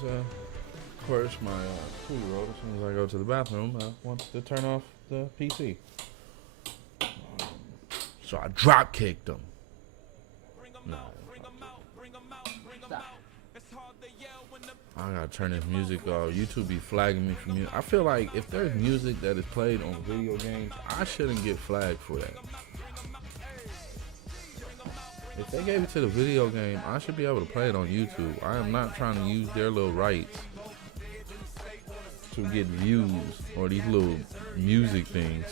because, of course, my 2-year-old, as soon as I go to the bathroom, wants to turn off the PC. So I drop kicked him. Nah. I gotta turn this music off. YouTube be flagging me for music. I feel like if there's music that is played on video games, I shouldn't get flagged for that. If they gave it to the video game, I should be able to play it on YouTube. I am not trying to use their little rights to get views or these little music things.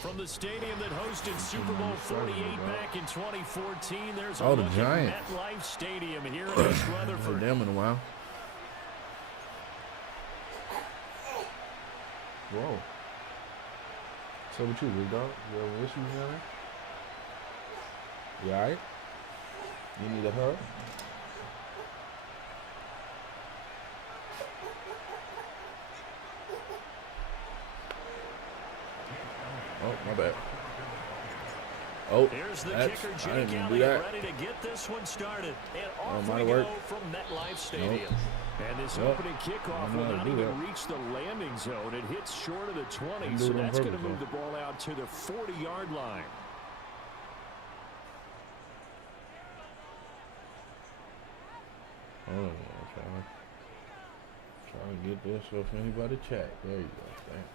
From the stadium that hosted Super Bowl 48 back in 2014, there's the Giants. MetLife Stadium here in East Rutherford. Them in a while. Whoa. So with you, big dog? You have issues down there? You alright? You need a hug? Oh, my bad. Oh, here's the kicker, Jake Elliott, ready to get this one started. And off we go from MetLife Stadium. Nope. And this opening kickoff will not even reach the landing zone. It hits short of the 20, so that's going to move the ball out to the 40-yard line. Hold on, I'm trying to get this so if anybody chat. There you go. Thanks.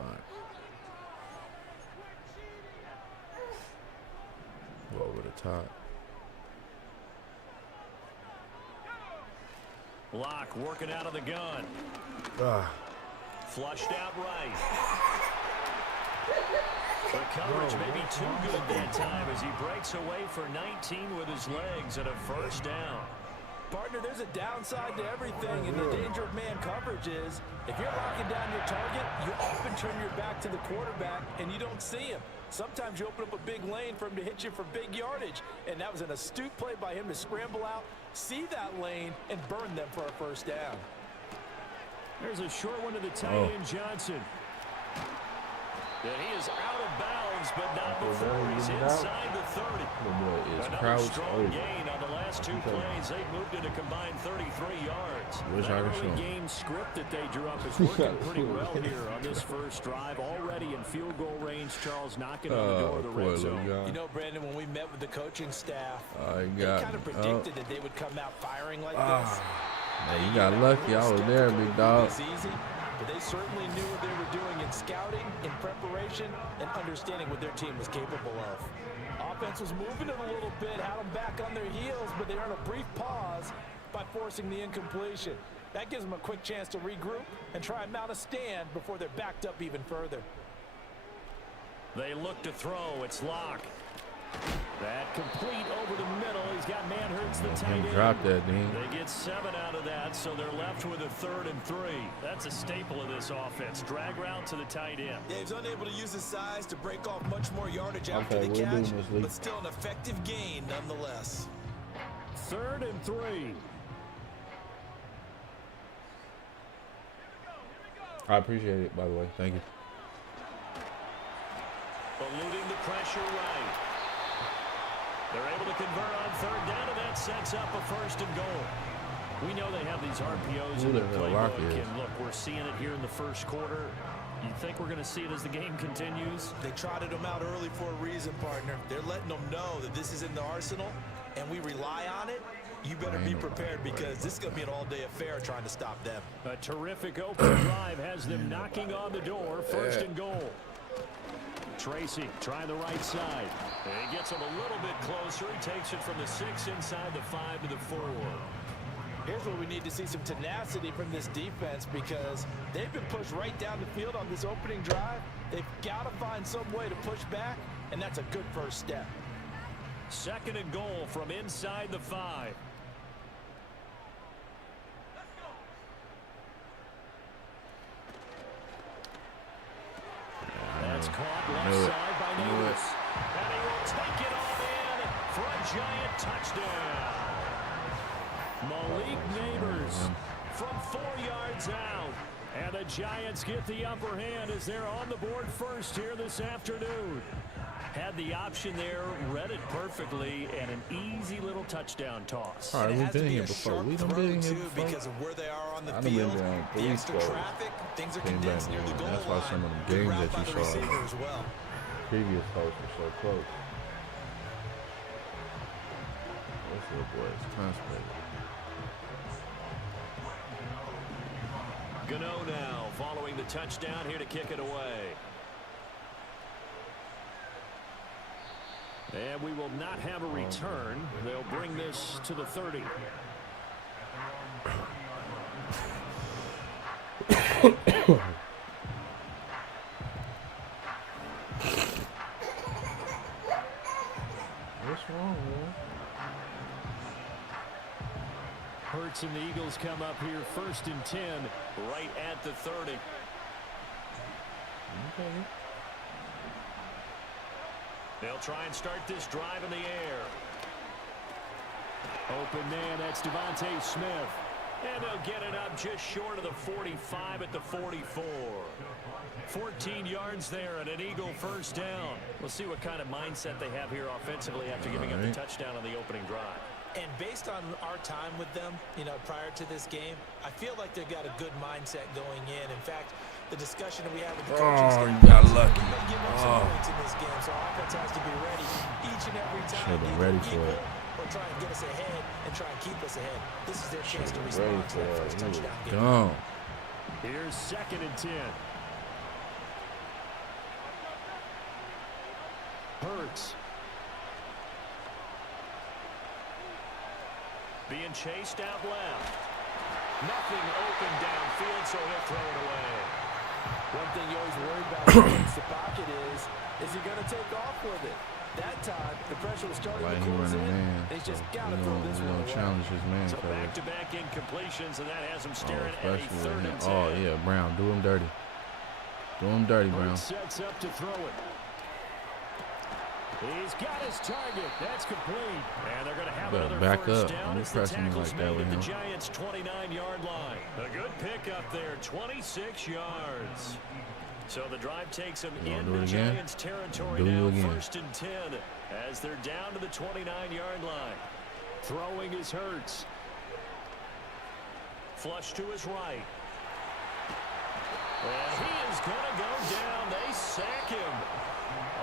All right. Go over the top. Locke working out of the gun. Flushed out right. The coverage may be too good that time as he breaks away for 19 with his legs and a first down. Partner, there's a downside to everything, and the danger of man coverage is if you're locking down your target, you often turn your back to the quarterback and you don't see him. Sometimes you open up a big lane for him to hit you for big yardage, and that was an astute play by him to scramble out, see that lane, and burn them for a first down. There's a short one to the tight end, Johnson. And he is out of bounds, but not before he's inside the 30. Another strong gain on the last two plays. They moved it a combined 33 yards. That early game script that they drew up is working pretty well here on this first drive. Already in field goal range, Charles knocking on the door of the red zone. You know, Brandon, when we met with the coaching staff, they kind of predicted that they would come out firing like this. Man, you got lucky. I was there, big dog. It's easy. But they certainly knew what they were doing in scouting, in preparation, and understanding what their team was capable of. Offense was moving it a little bit, had them back on their heels, but they earned a brief pause by forcing the incompletion. That gives them a quick chance to regroup and try and mount a stand before they're backed up even further. They look to throw. It's Locke. That complete over the middle. He's got Manhurts, the tight end. Drop that, Dean. They get 7 out of that, so they're left with a 3rd and 3. That's a staple of this offense. Drag route to the tight end. Dave's unable to use his size to break off much more yardage after the catch, but still an effective gain nonetheless. 3rd and 3. I appreciate it, by the way. Thank you. Eluding the pressure right. They're able to convert on 3rd down, and that sets up a 1st and goal. We know they have these RPOs in their playbook, and look, we're seeing it here in the first quarter. You think we're going to see it as the game continues? They trotted them out early for a reason, partner. They're letting them know that this is in the arsenal, and we rely on it. You better be prepared because this is going to be an all-day affair trying to stop them. A terrific open drive has them knocking on the door. 1st and goal. Tracy trying the right side. And he gets him a little bit closer. He takes it from the 6 inside the 5 to the 4. Here's where we need to see some tenacity from this defense because they've been pushed right down the field on this opening drive, They've got to find some way to push back, and that's a good first step. 2nd and goal from inside the 5. That's caught left side by Neighbors. And he will take it all in for a giant touchdown. Malik Neighbors from 4 yards out. And the Giants get the upper hand as they're on the board first here this afternoon. Had the option there, read it perfectly, and an easy little touchdown toss. All right, we've been here before. We've been here before. Because of where they are on the field, the extra traffic, things are condensed near the goal line. That's why some of the games that you saw previous hosts were so close. This little boy is constipated. Gano now following the touchdown here to kick it away. And we will not have a return. They'll bring this to the 30. What's wrong, man? Hurts and the Eagles come up here 1st and 10 right at the 30. Okay. They'll try and start this drive in the air. Open man, that's Devontae Smith. And they'll get it up just short of the 45 at the 44. 14 yards there and an Eagle first down. We'll see what kind of mindset they have here offensively after giving up the touchdown on the opening drive. And based on our time with them, prior to this game, I feel like they've got a good mindset going in. In fact, the discussion that we have with the coaching staff, you got lucky. Give up some points in this game, so offense has to be ready each and every time. Should be ready for it. Or try and get us ahead and try and keep us ahead. This is their chance to respond to that first touchdown game. Gone. Here's 2nd and 10. Hurts. Being chased out left. Nothing open downfield, so he'll throw it away. One thing you always worry about against the pocket is he going to take off with it? That time, the pressure was starting to close in. They just got to throw this one away. Challenge his man. So back-to-back incompletions, and that has him staring at a 3rd and 10. Oh, yeah, Brown. Do him dirty. Do him dirty, Brown. Sets up to throw it. He's got his target. That's complete. And they're going to have another first down as the tackle's made at the Giants' 29-yard line. A good pickup there, 26 yards. So the drive takes them into Giants territory now, 1st and 10, as they're down to the 29-yard line. Throwing is Hurts. Flush to his right. And he is going to go down. They sack him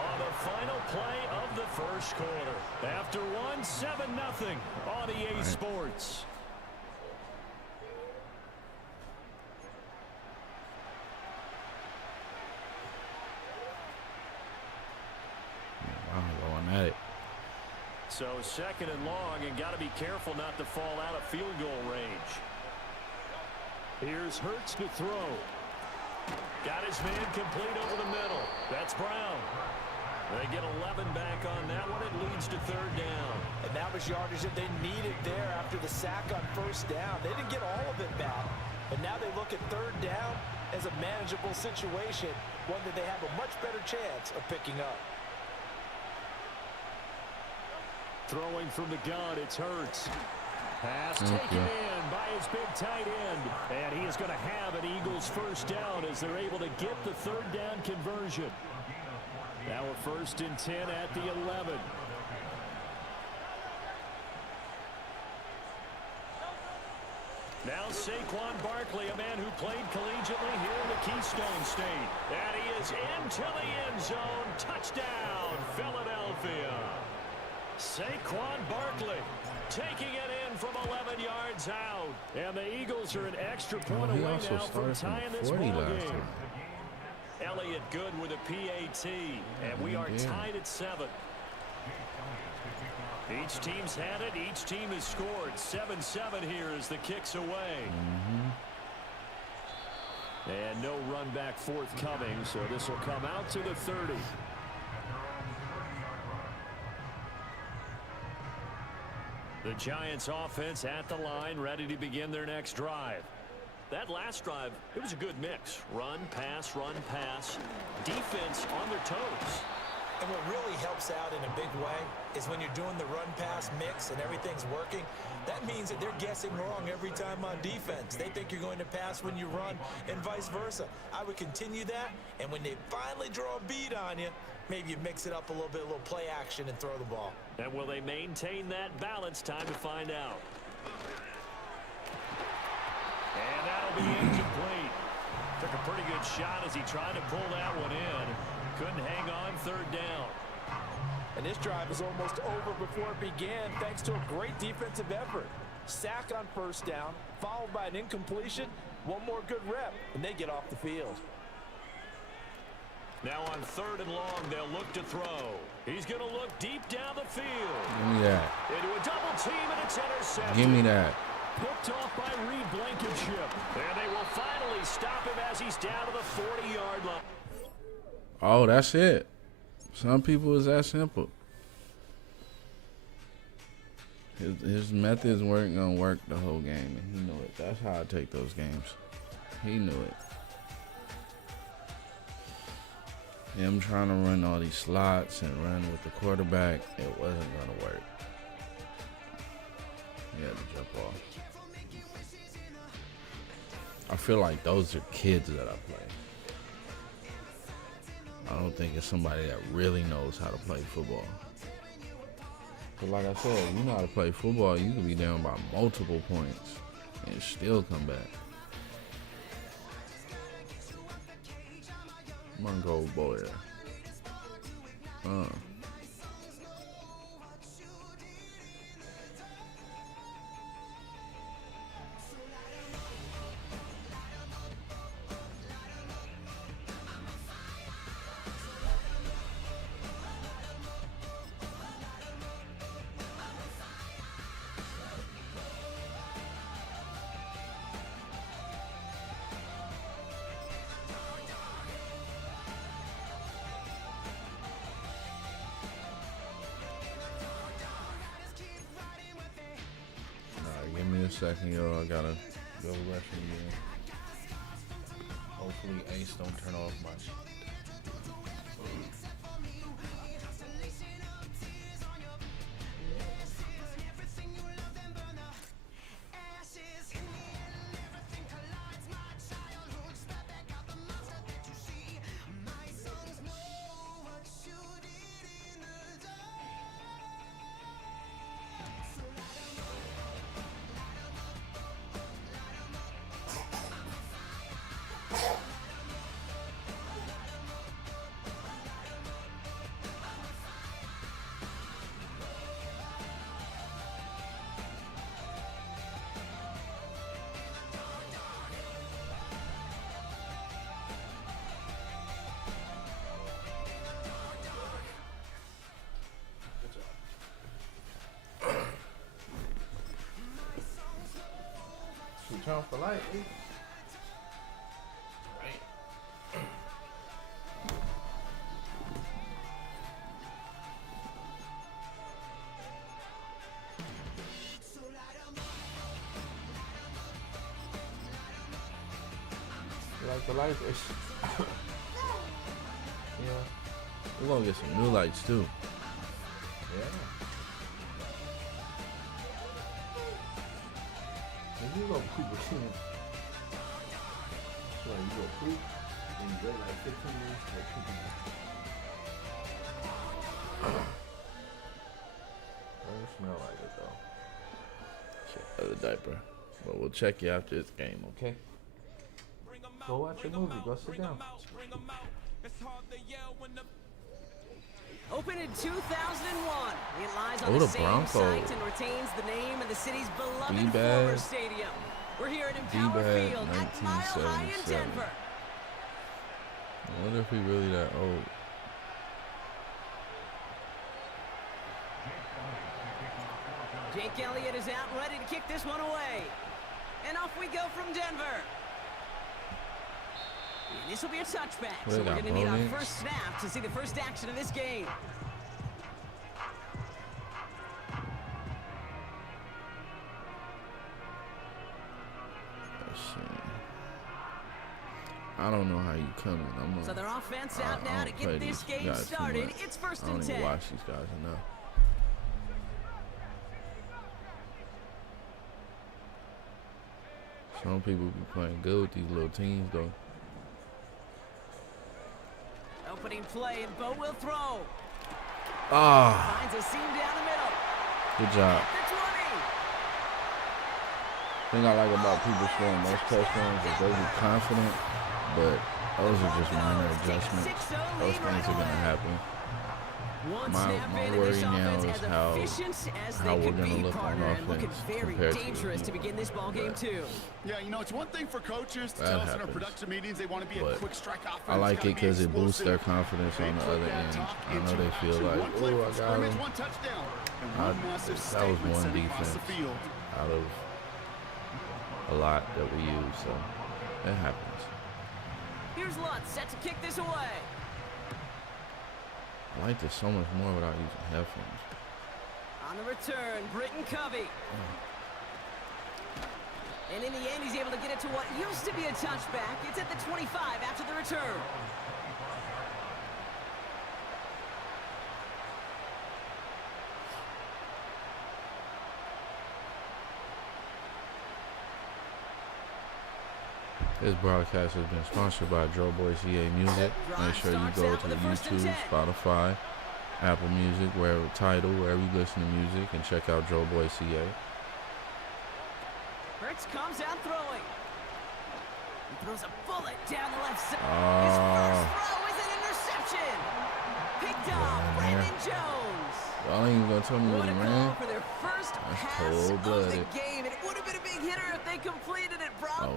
on the final play of the first quarter. After 7-0 on EA Sports. I'm going at it. So 2nd and long, and got to be careful not to fall out of field goal range. Here's Hurts to throw. Got his man complete over the middle. That's Brown. They get 11 back on that one. It leads to 3rd down. And that was yardage that they needed there after the sack on 1st down. They didn't get all of it back, but now they look at 3rd down as a manageable situation, one that they have a much better chance of picking up. Throwing from the gun, it's Hurts. Pass taken in by his big tight end. And he is going to have an Eagles first down as they're able to get the 3rd down conversion. Now a 1st and 10 at the 11. Now Saquon Barkley, a man who played collegiately here in the Keystone State. And he is into the end zone. Touchdown, Philadelphia. Saquon Barkley taking it in from 11 yards out. And the Eagles are an extra point away now from tying this ball game. Elliott good with a PAT, and we are tied at 7. Each team's had it. Each team has scored. 7-7 here as the kick's away. And no run back forthcoming, so this will come out to the 30. The Giants offense at the line, ready to begin their next drive. That last drive, it was a good mix. Run, pass, defense on their toes. And what really helps out in a big way is when you're doing the run-pass mix and everything's working, that means that they're guessing wrong every time on defense. They think you're going to pass when you run and vice versa. I would continue that, and when they finally draw a bead on you, maybe you mix it up a little bit, a little play action and throw the ball. And will they maintain that balance? Time to find out. And that'll be incomplete. Took a pretty good shot as he tried to pull that one in. Couldn't hang on third down. And this drive is almost over before it began thanks to a great defensive effort. Sack on first down, followed by an incompletion. One more good rep, and they get off the field. Now on third and long, they'll look to throw. He's going to look deep down the field. Give me that. Into a double team, and it's intercepted. Give me that. Picked off by Reed Blankenship. And they will finally stop him as he's down to the 40-yard line. Oh, that's it. Some people is that simple. His methods weren't going to work the whole game, and he knew it. That's how I take those games. He knew it. Him trying to run all these slots and run with the quarterback, it wasn't going to work. He had to jump off. I feel like those are kids that I play. I don't think it's somebody that really knows how to play football. But like I said, you know how to play football, you can be down by multiple points and still come back. Come on, go, boy. Give me a second, yo. I gotta go rushing again. Hopefully Ace don't turn off my shit. Turn off the light, eh? You like the lights? Yeah. We're gonna get some new lights too. Yeah. If you go poop again, so you go poop and you wait like 15 minutes for pooping. Doesn't smell like it though. Check the diaper. But we'll check you after this game, okay? Go watch a movie. Go sit down. Opened in 2001, it lies on the same site and retains the name of the city's beloved former stadium. We're here at Empower Field at Mile High in Denver. I wonder if we really that old. Jake Elliott is out and ready to kick this one away. And off we go from Denver. And this will be a touchback. So we're going to need our first snap to see the first action of this game. Let's see. I don't know how you coming. So their offense out now to get this game started. It's first and 10. I don't even watch these guys enough. Some people be playing good with these little teams, though. Opening play, and Bo will throw. Ah. Finds a seam down the middle. Good job. At the 20. Thing I like about people scoring most touchdowns is they be confident, but those are just minor adjustments. Those things are gonna happen. My worry now is how we're going to look on offense compared dangerous to begin this ball game too. Yeah, you know, it's one thing for coaches to tell us in our production meetings they want to be a quick strike offense. I like it because it boosts their confidence on the other end. I know they feel like, oh, I got him. That was one defense out of a lot that we use, so it happens. Here's Lutz set to kick this away. I like this so much more without using headphones. On the return, Britton Covey. And in the end, he's able to get it to what used to be a touchback. It's at the 25 after the return. This broadcast has been sponsored by Joe Boy CA Music. Make sure you go to YouTube, Spotify, Apple Music, wherever you listen to music, and check out Joe Boy CA. Hurts comes out throwing. He throws a bullet down the left side. His first throw is an interception. Picked off Brandon Jones. Y'all ain't even gonna tell me what he ran. For their first pass of the game. It would have been a big hitter if they completed it, Brock,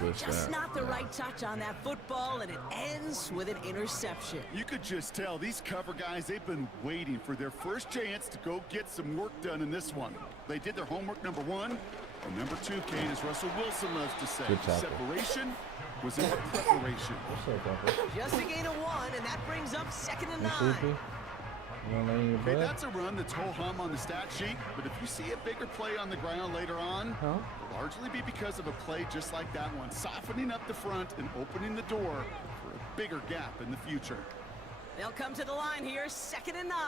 but just not the right touch on that football, and it ends with an interception. You could just tell these cover guys, they've been waiting for their first chance to go get some work done in this one. They did their homework, number one. And number two, Kane, as Russell Wilson loves to say, separation was in the preparation. Just a gain of 1, and that brings up 2nd and 9. Okay, that's a run that's ho-hum on the stat sheet, but if you see a bigger play on the ground later on, it'll largely be because of a play just like that one, softening up the front and opening the door for a bigger gap in the future. They'll come to the line here, 2nd and 9.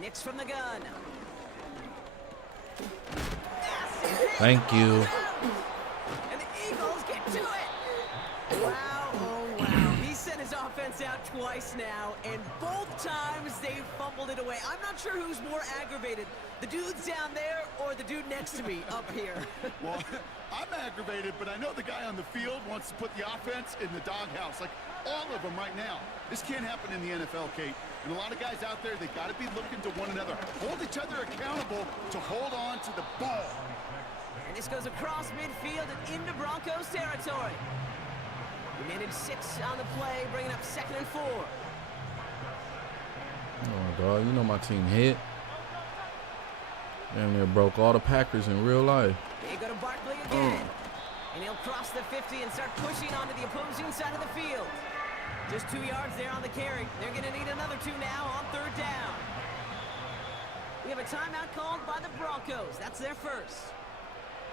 Nix from the gun. Thank you. And the Eagles get to it. Wow, oh wow. He sent his offense out twice now, and both times they fumbled it away. I'm not sure who's more aggravated, the dudes down there or the dude next to me up here. Well, I'm aggravated, but I know the guy on the field wants to put the offense in the doghouse, like all of them right now. This can't happen in the NFL, Kate. And a lot of guys out there, they got to be looking to one another. Hold each other accountable to hold on to the ball. And this goes across midfield and into Broncos territory. We managed 6 on the play, bringing up 2nd and 4. Oh, dog, you know my team hit. Damn near broke all the Packers in real life. They go to Barkley again. And he'll cross the 50 and start pushing onto the opposing side of the field. Just 2 yards there on the carry. They're going to need another 2 now on 3rd down. We have a timeout called by the Broncos. That's their first.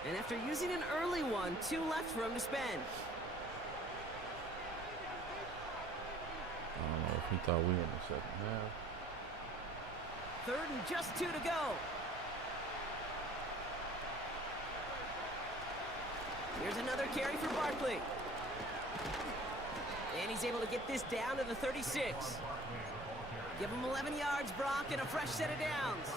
And after using an early one, 2 left for him to spend. I don't know if he thought we were in the second half. 3rd and just 2 to go. Here's another carry for Barkley. And he's able to get this down to the 36. Give him 11 yards, Brock, and a fresh set of downs.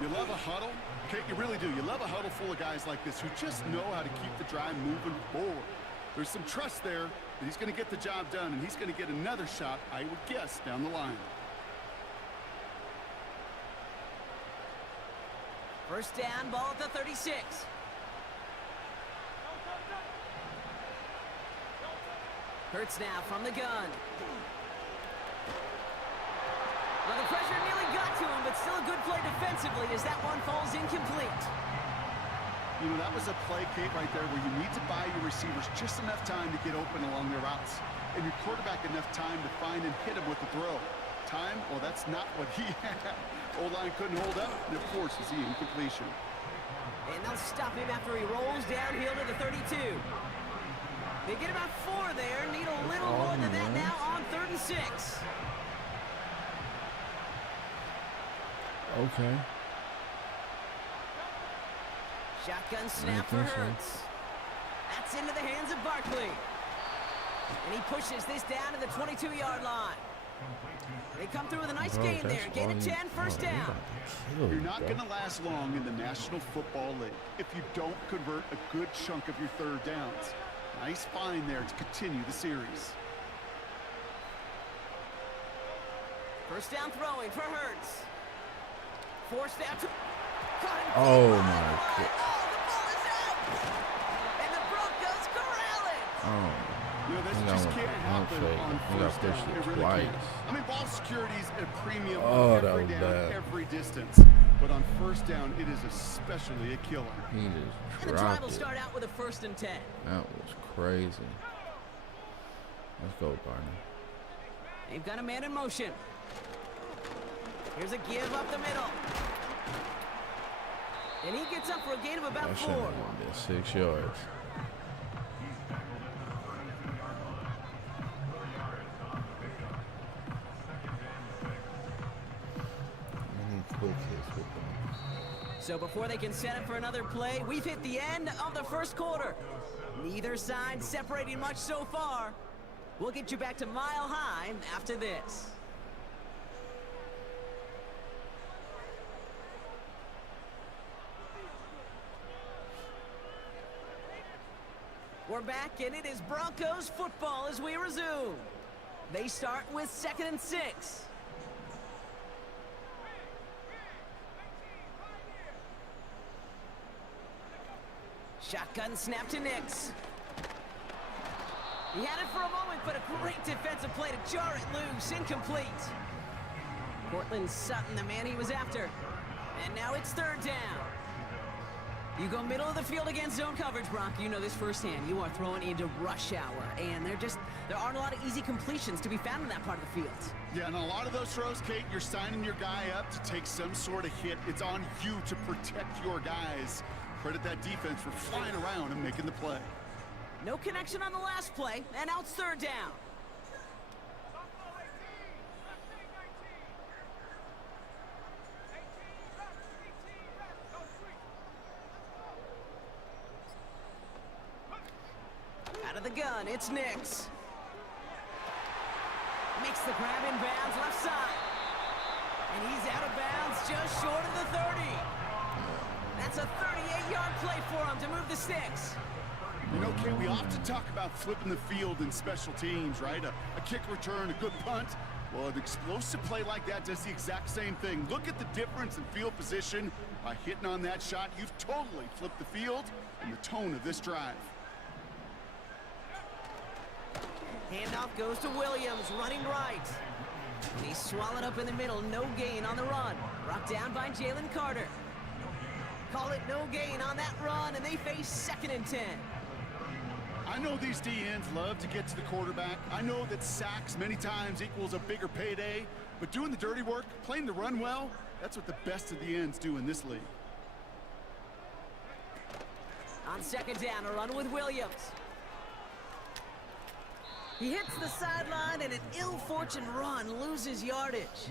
You love a huddle? Kate, you really do. You love a huddle full of guys like this who just know how to keep the drive moving forward. There's some trust there that he's going to get the job done, and he's going to get another shot, I would guess, down the line. First down, ball at the 36. Hurts now from the gun. Well, the pressure nearly got to him, but still a good play defensively as that one falls incomplete. You know, that was a play, Kate, right there where you need to buy your receivers just enough time to get open along their routes, and your quarterback enough time to find and hit him with the throw. Time, well, that's not what he had. O-line couldn't hold up, and of course, it's the incompletion. And they'll stop him after he rolls downhill to the 32. They get about 4 there, need a little more than that now on 3rd and 6. Okay. Shotgun snap for Hurts. That's into the hands of Barkley. And he pushes this down to the 22-yard line. They come through with a nice gain there. Gain of 10, first down. You're not going to last long in the National Football League if you don't convert a good chunk of your 3rd downs. Nice find there to continue the series. First down throwing for Hurts. Forced out to... Oh, my God. Oh, the ball is out! And the Broncos corral it! Oh. You know, this just can't happen on first down. It really can't. I mean, ball security's at a premium on every down, every distance. But on first down, it is especially a killer. He just and the drive will start out with a 1st and 10. That was crazy. Let's go, partner. They've got a man in motion. Here's a give up the middle. And he gets up for a gain of about 4. That 6 yards. So before they can set up for another play, we've hit the end of the 1st quarter. Neither side separating much so far. We'll get you back to Mile High after this. We're back, and it is Broncos football as we resume. They start with 2nd and 6. Shotgun snap to Nix. He had it for a moment, but a great defensive play to jar it loose. Incomplete. Cortland Sutton, the man he was after. And now it's 3rd down. You go middle of the field against zone coverage, Brock. You know this firsthand. You are throwing into rush hour, and there aren't a lot of easy completions to be found in that part of the field. Yeah, and a lot of those throws, Kate, you're signing your guy up to take some sort of hit. It's on you to protect your guys. Credit that defense for flying around and making the play. No connection on the last play, and now it's 3rd down. Out of the gun, it's Nix. Makes the grab in bounds left side. And he's out of bounds just short of the 30. That's a 38-yard play for him to move the sticks. You know, Kate, we often talk about flipping the field in special teams, right? A kick return, a good punt. Well, an explosive play like that does the exact same thing. Look at the difference in field position. By hitting on that shot, you've totally flipped the field and the tone of this drive. Handoff goes to Williams, running right. He's swallowed up in the middle, no gain on the run. Brought down by Jalen Carter. Call it no gain on that run, and they face 2nd and 10. I know these DNs love to get to the quarterback. I know that sacks many times equals a bigger payday, but doing the dirty work, playing the run well, that's what the best of the ends do in this league. On 2nd down, a run with Williams. He hits the sideline, and an ill-fortuned run loses yardage.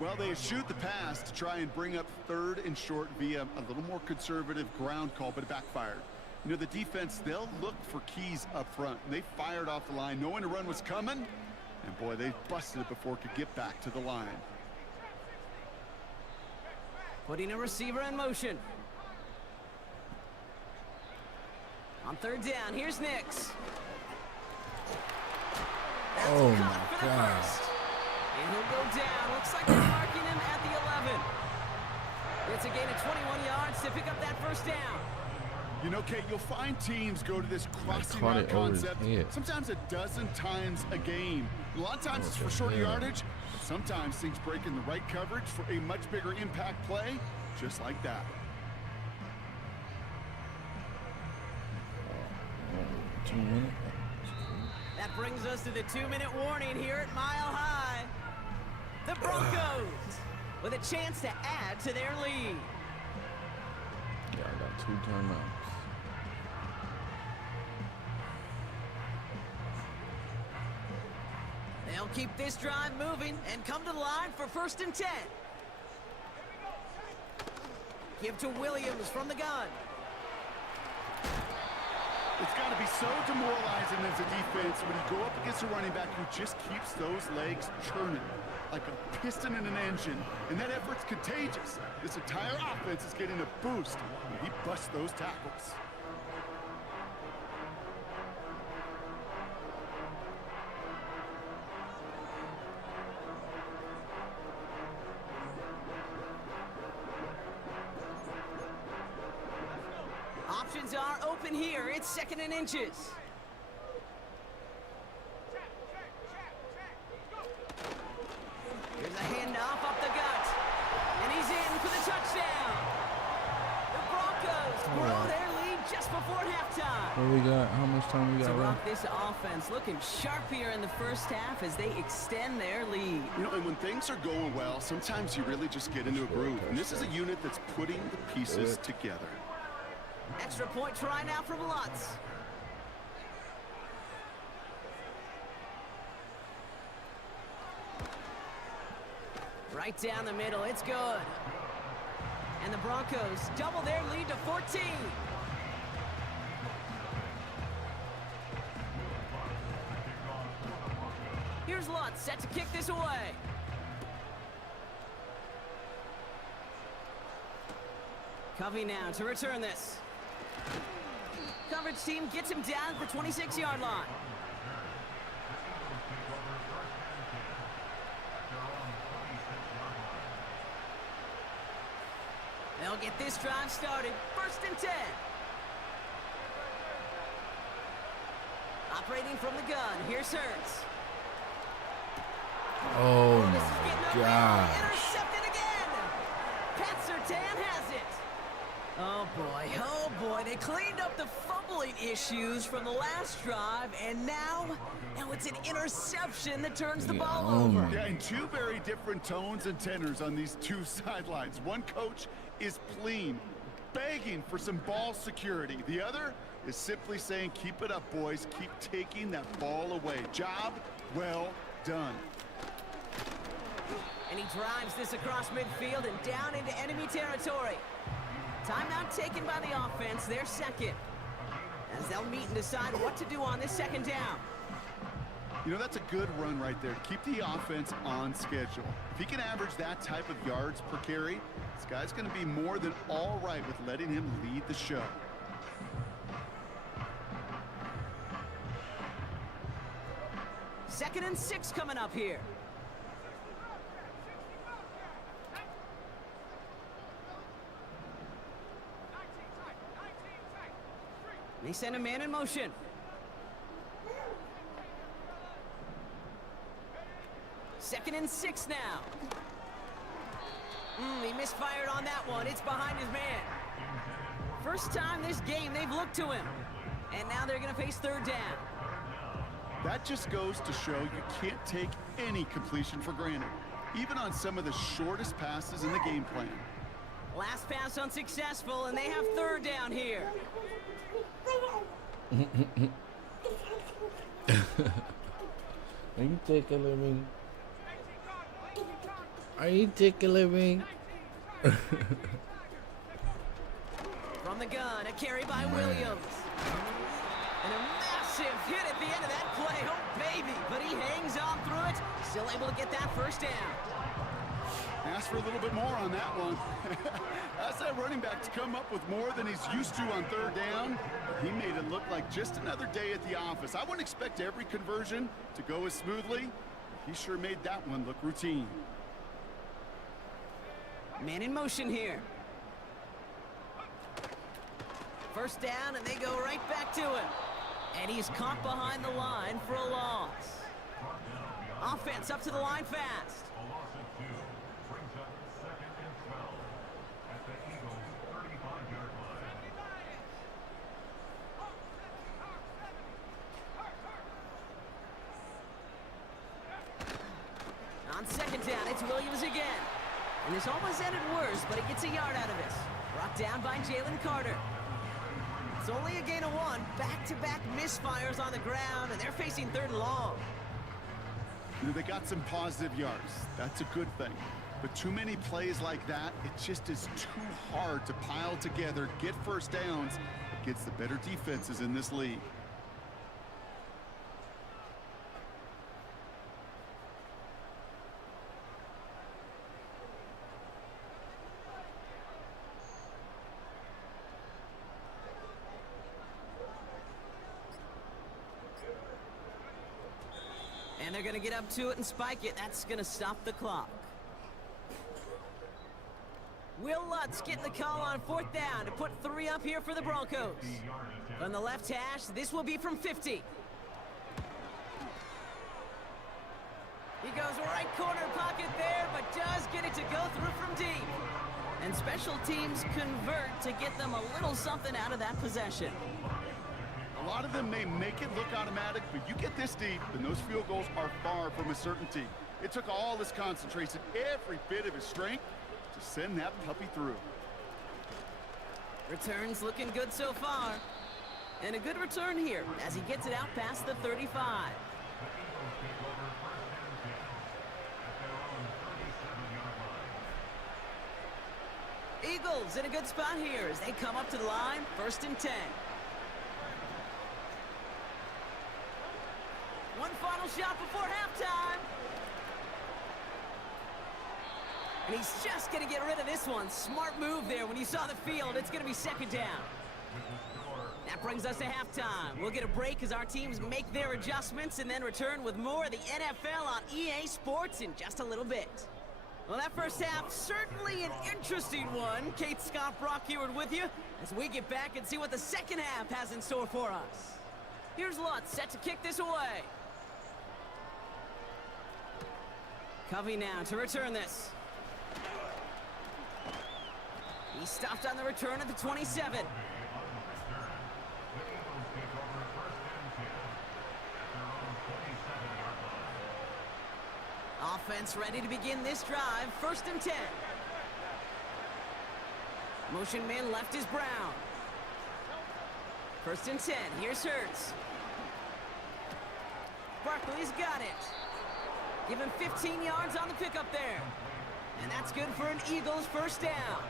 Well, they shoot the pass to try and bring up 3rd and short via a little more conservative ground call, but it backfired. You know, the defense, they'll look for keys up front. And they fired off the line knowing a run was coming, and boy, they busted it before it could get back to the line. Putting a receiver in motion. On 3rd down, here's Nix. Oh, my God. And he'll go down. Looks like they're marking him at the 11. It's a gain of 21 yards to pick up that 1st down. You know, Kate, you'll find teams go to this crossing caught route it over his concept head. sometimes a dozen times a game. A lot of times it's for shorter yardage, but sometimes things break in the right coverage for a much bigger impact play, just like that. 2 minutes. That brings us to the 2-minute warning here at Mile High. The Broncos with a chance to add to their lead. Yeah, I got 2 timeouts. They'll keep this drive moving and come to the line for 1st and 10. Give to Williams from the gun. It's got to be so demoralizing as a defense when you go up against a running back who just keeps those legs churning like a piston in an engine, and that effort's contagious. This entire offense is getting a boost when he busts those tackles. Options are open here. It's 2nd and inches. Here's a handoff up the gut. And he's in for the touchdown. The Broncos grow their lead just before halftime. What we got? How much time we got So, Brock, left? this offense looking sharp here in the first half as they extend their lead. You know, and when things are going well, sometimes you really just get into a groove. And this is a unit that's putting the pieces together. Extra point try now from Lutz. Right down the middle, it's good. And the Broncos double their lead to 14. Here's Lutz set to kick this away. Covey now to return this. Coverage team gets him down at the 26-yard line. They'll get this drive started. 1st and 10. Operating from the gun. Here's Hurts. Oh This is getting my up there. gosh. Intercepted again. Pat Surtain has it. Oh boy, they cleaned up the fumbling issues from the last drive, and now it's an interception that turns the ball over. Yeah, and 2 very different tones and tenors on these 2 sidelines. One coach is pleading, begging for some ball security. The other is simply saying, keep it up, boys. Keep taking that ball away. Job well done. And he drives this across midfield and down into enemy territory. Timeout taken by the offense, their 2nd. As they'll meet and decide what to do on this 2nd down. You know, that's a good run right there. Keep the offense on schedule. If he can average that type of yards per carry, this guy's going to be more than all right with letting him lead the show. Second and 6 coming up here. They send a man in motion. Second and 6 now. He misfired on that one. It's behind his man. First time this game they've looked to him. And now they're going to face 3rd down. That just goes to show you can't take any completion for granted, even on some of the shortest passes in the game plan. Last pass unsuccessful, and they have 3rd down here. Are you tickling me? Are you tickling me? From the gun, a carry by Williams. And a massive hit at the end of that play. Oh, baby. But he hangs on through it. Still able to get that 1st down. Ask for a little bit more on that one. Ask that running back to come up with more than he's used to on 3rd down. He made it look like just another day at the office. I wouldn't expect every conversion to go as smoothly. He sure made that one look routine. Man in motion here. First down, and they go right back to him. And he's caught behind the line for a loss. Offense up to the line fast. On second down, it's Williams again. And this almost ended worse, but he gets a yard out of this. Brought down by Jalen Carter. It's only a gain of 1. Back-to-back misfires on the ground, and they're facing 3rd and long. You know, they got some positive yards. That's a good thing. But too many plays like that, it just is too hard to pile together, get first downs against the better defenses in this league. And they're going to get up to it and spike it. That's going to stop the clock. Will Lutz getting the call on 4th down to put 3 up here for the Broncos. From the left hash, this will be from 50. He goes right corner pocket there, but does get it to go through from deep. And special teams convert to get them a little something out of that possession. A lot of them may make it look automatic, but you get this deep, and those field goals are far from a certainty. It took all his concentration, every bit of his strength, to send that puppy through. Returns looking good so far. And a good return here as he gets it out past the 35. Eagles in a good spot here as they come up to the line, 1st and 10. One final shot before halftime. And he's just going to get rid of this one. Smart move there. When you saw the field, it's going to be 2nd down. That brings us to halftime. We'll get a break as our teams make their adjustments and then return with more of the NFL on EA Sports in just a little bit. Well, that first half, certainly an interesting one. Kate Scott, Brock Heward with you as we get back and see what the second half has in store for us. Here's Lutz set to kick this away. Covey now to return this. He stopped on the return at the 27. Offense ready to begin this drive. 1st and 10. Motion man left is Brown. 1st and 10. Here's Hurts. Barkley's got it. Give him 15 yards on the pickup there. And that's good for an Eagles 1st down.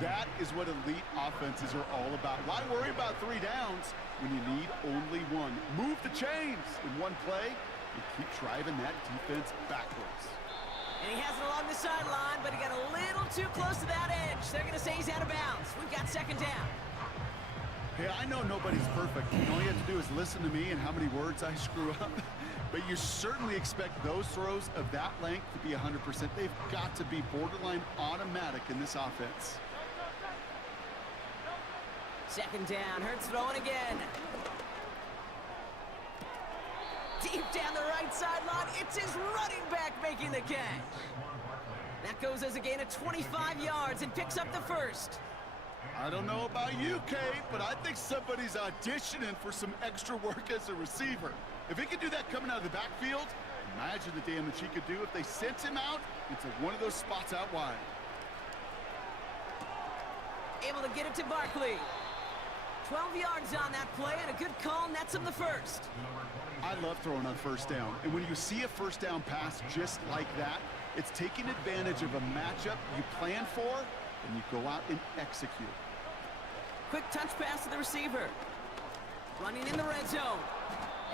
That is what elite offenses are all about. Why worry about 3 downs when you need only 1? Move the chains in one play and keep driving that defense backwards. And he has it along the sideline, but he got a little too close to that edge. They're going to say he's out of bounds. We've got 2nd down. Hey, I know nobody's perfect. All you have to do is listen to me and how many words I screw up. But you certainly expect those throws of that length to be 100%. They've got to be borderline automatic in this offense. 2nd down. Hurts throwing again. Deep down the right sideline. It's his running back making the catch. That goes as a gain of 25 yards and picks up the 1st. I don't know about you, Kate, but I think somebody's auditioning for some extra work as a receiver. If he could do that coming out of the backfield, imagine the damage he could do if they sent him out into one of those spots out wide. Able to get it to Barkley. 12 yards on that play, and a good call nets him the 1st. I love throwing on 1st down, and when you see a 1st down pass just like that, it's taking advantage of a matchup you plan for, and you go out and execute. Quick touch pass to the receiver. Running in the red zone.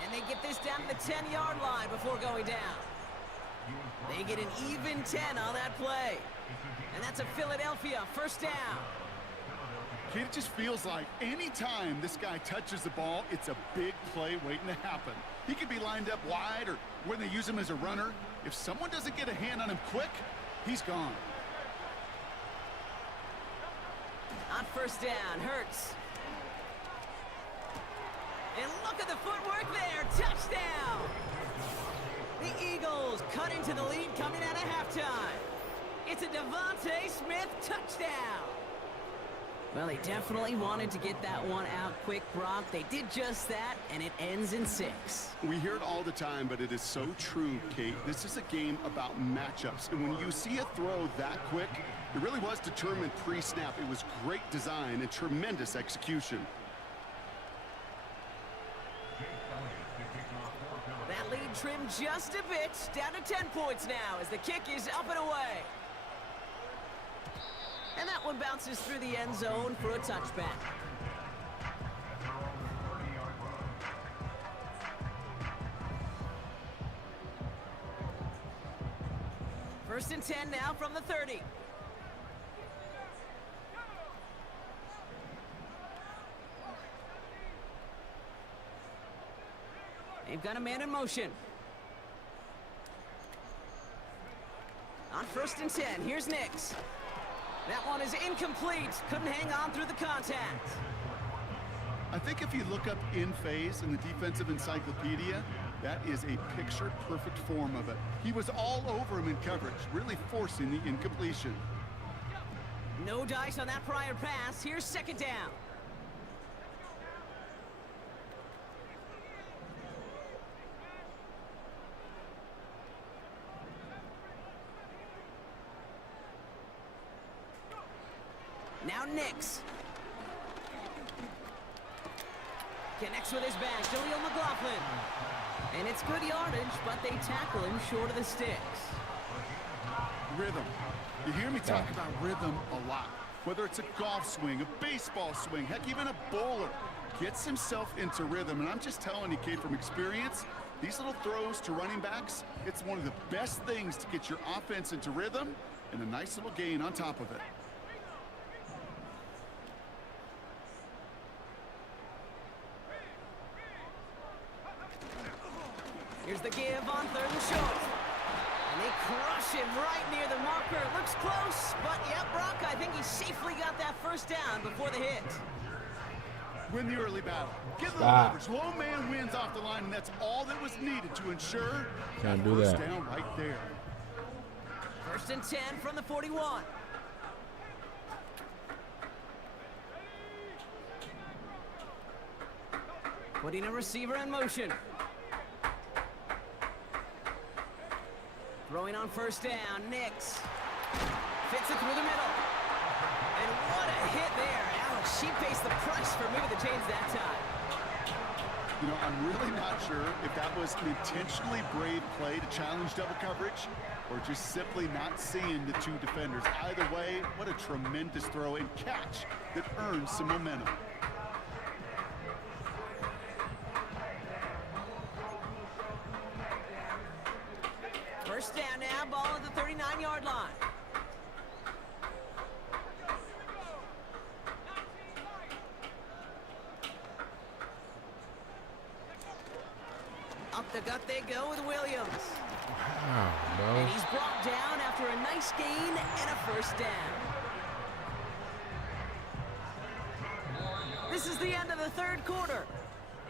And they get this down to the 10-yard line before going down. They get an even 10 on that play. And that's a Philadelphia 1st down. Kate, it just feels like any time this guy touches the ball, it's a big play waiting to happen. He could be lined up wide or when they use him as a runner. If someone doesn't get a hand on him quick, he's gone. On first down, Hurts. And look at the footwork there. Touchdown! The Eagles cut into the lead coming out of halftime. It's a Devontae Smith touchdown. Well, they definitely wanted to get that one out quick, Brock. They did just that, and it ends in 6. We hear it all the time, but it is so true, Kate. This is a game about matchups. And when you see a throw that quick, it really was determined pre-snap. It was great design and tremendous execution. That lead trimmed just a bit, down to 10 points now as the kick is up and away. And that one bounces through the end zone for a touchback. First and 10 now from the 30. They've got a man in motion. On first and 10, here's Nix. That one is incomplete. Couldn't hang on through the contact. I think if you look up in phase in the defensive encyclopedia, that is a picture-perfect form of it. He was all over him in coverage, really forcing the incompletion. No dice on that prior pass. Here's second down. Now Nix. Connects with his back, Jaleel McLaughlin. And it's good yardage, but they tackle him short of the sticks. Rhythm. You hear me talk about rhythm a lot. Whether it's a golf swing, a baseball swing, heck, even a bowler gets himself into rhythm. And I'm just telling you, Kate, from experience, these little throws to running backs, it's one of the best things to get your offense into rhythm and a nice little gain on top of it. Here's the give on third and short. And they crush him right near the marker. Looks close, but yep, Brock, I think he safely got that first down before the hit. Win the early battle. Get the leverage. Low man wins off the line, and that's all that was needed to ensure Can't do first that. down right there. First and 10 from the 41. Putting a receiver in motion. Throwing on first down, Nix. Fits it through the middle. And what a hit there. Alex, she faced the press for moving the chains that time. You know, I'm really not sure if that was an intentionally brave play to challenge double coverage or just simply not seeing the two defenders. Either way, what a tremendous throw and catch that earns some momentum. First down now, ball at the 39-yard line. Up the gut they go with Williams. Wow, bro. And he's brought down after a nice gain and a first down. This is the end of the third quarter.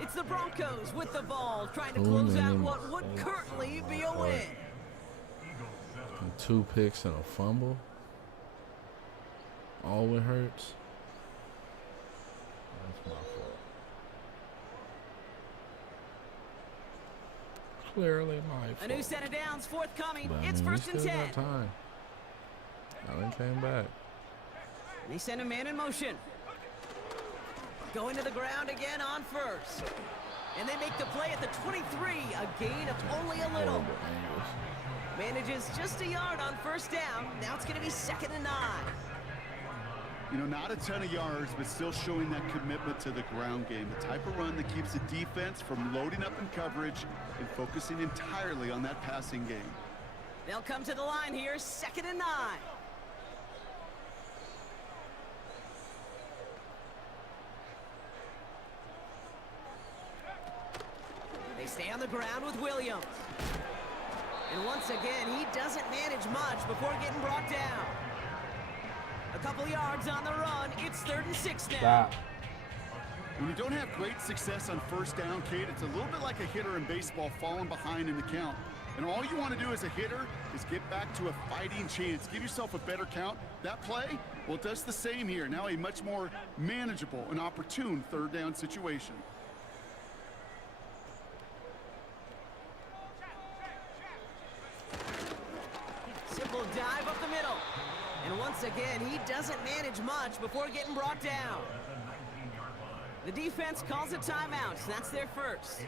It's the Broncos with the ball, trying to close out what would currently be a win. And 2 picks and a fumble. All it hurts. That's my fault. Clearly my fault. A new set of downs forthcoming. But, It's first and 10. Got time. Allen came back. And they send a man in motion. Going to the ground again on first. And they make the play at the 23, a gain of only a little. Horrible angles. Manages just a yard on first down. Now it's going to be 2nd and 9. You know, not a ton of yards, but still showing that commitment to the ground game. The type of run that keeps the defense from loading up in coverage and focusing entirely on that passing game. They'll come to the line here, 2nd and 9. They stay on the ground with Williams. And once again, he doesn't manage much before getting brought down. A couple yards on the run. It's 3rd and 6 now. Stop. When you don't have great success on first down, Kate, it's a little bit like a hitter in baseball falling behind in the count. And all you want to do as a hitter is get back to a fighting chance. Give yourself a better count. That play, well, it does the same here. Now a much more manageable and opportune 3rd down situation. Simple dive up the middle. And once again, he doesn't manage much before getting brought down. The defense calls a timeout, so that's their first.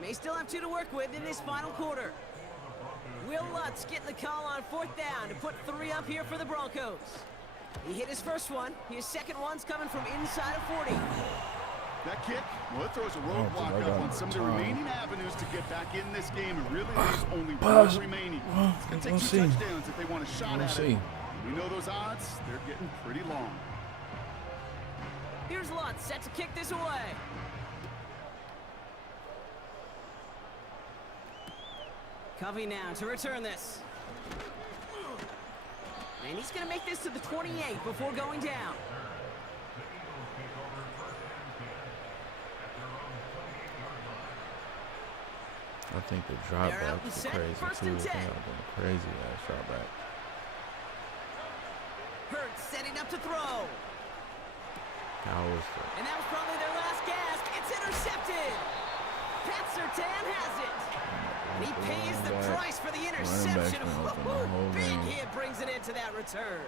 May still have 2 to work with in this final quarter. Will Lutz getting the call on 4th down to put 3 up here for the Broncos. He hit his first one. His second one's coming from inside of 40. That kick, well, it throws a roadblock up on some of the remaining avenues to get back in this game, and really there's only one remaining. It's going to take 2 touchdowns if they want a shot at it. We know those odds, they're getting pretty long. Here's Lutz, set to kick this away. Covey now to return this. And he's going to make this to the 28 before going down. I think the drop back is crazy too. I think I'm going crazy ass drop back. Hurts setting up to throw. And that was probably their last gasp. It's intercepted. Pat Surtain has it. And he pays the price for the interception. Big hit brings it into that return.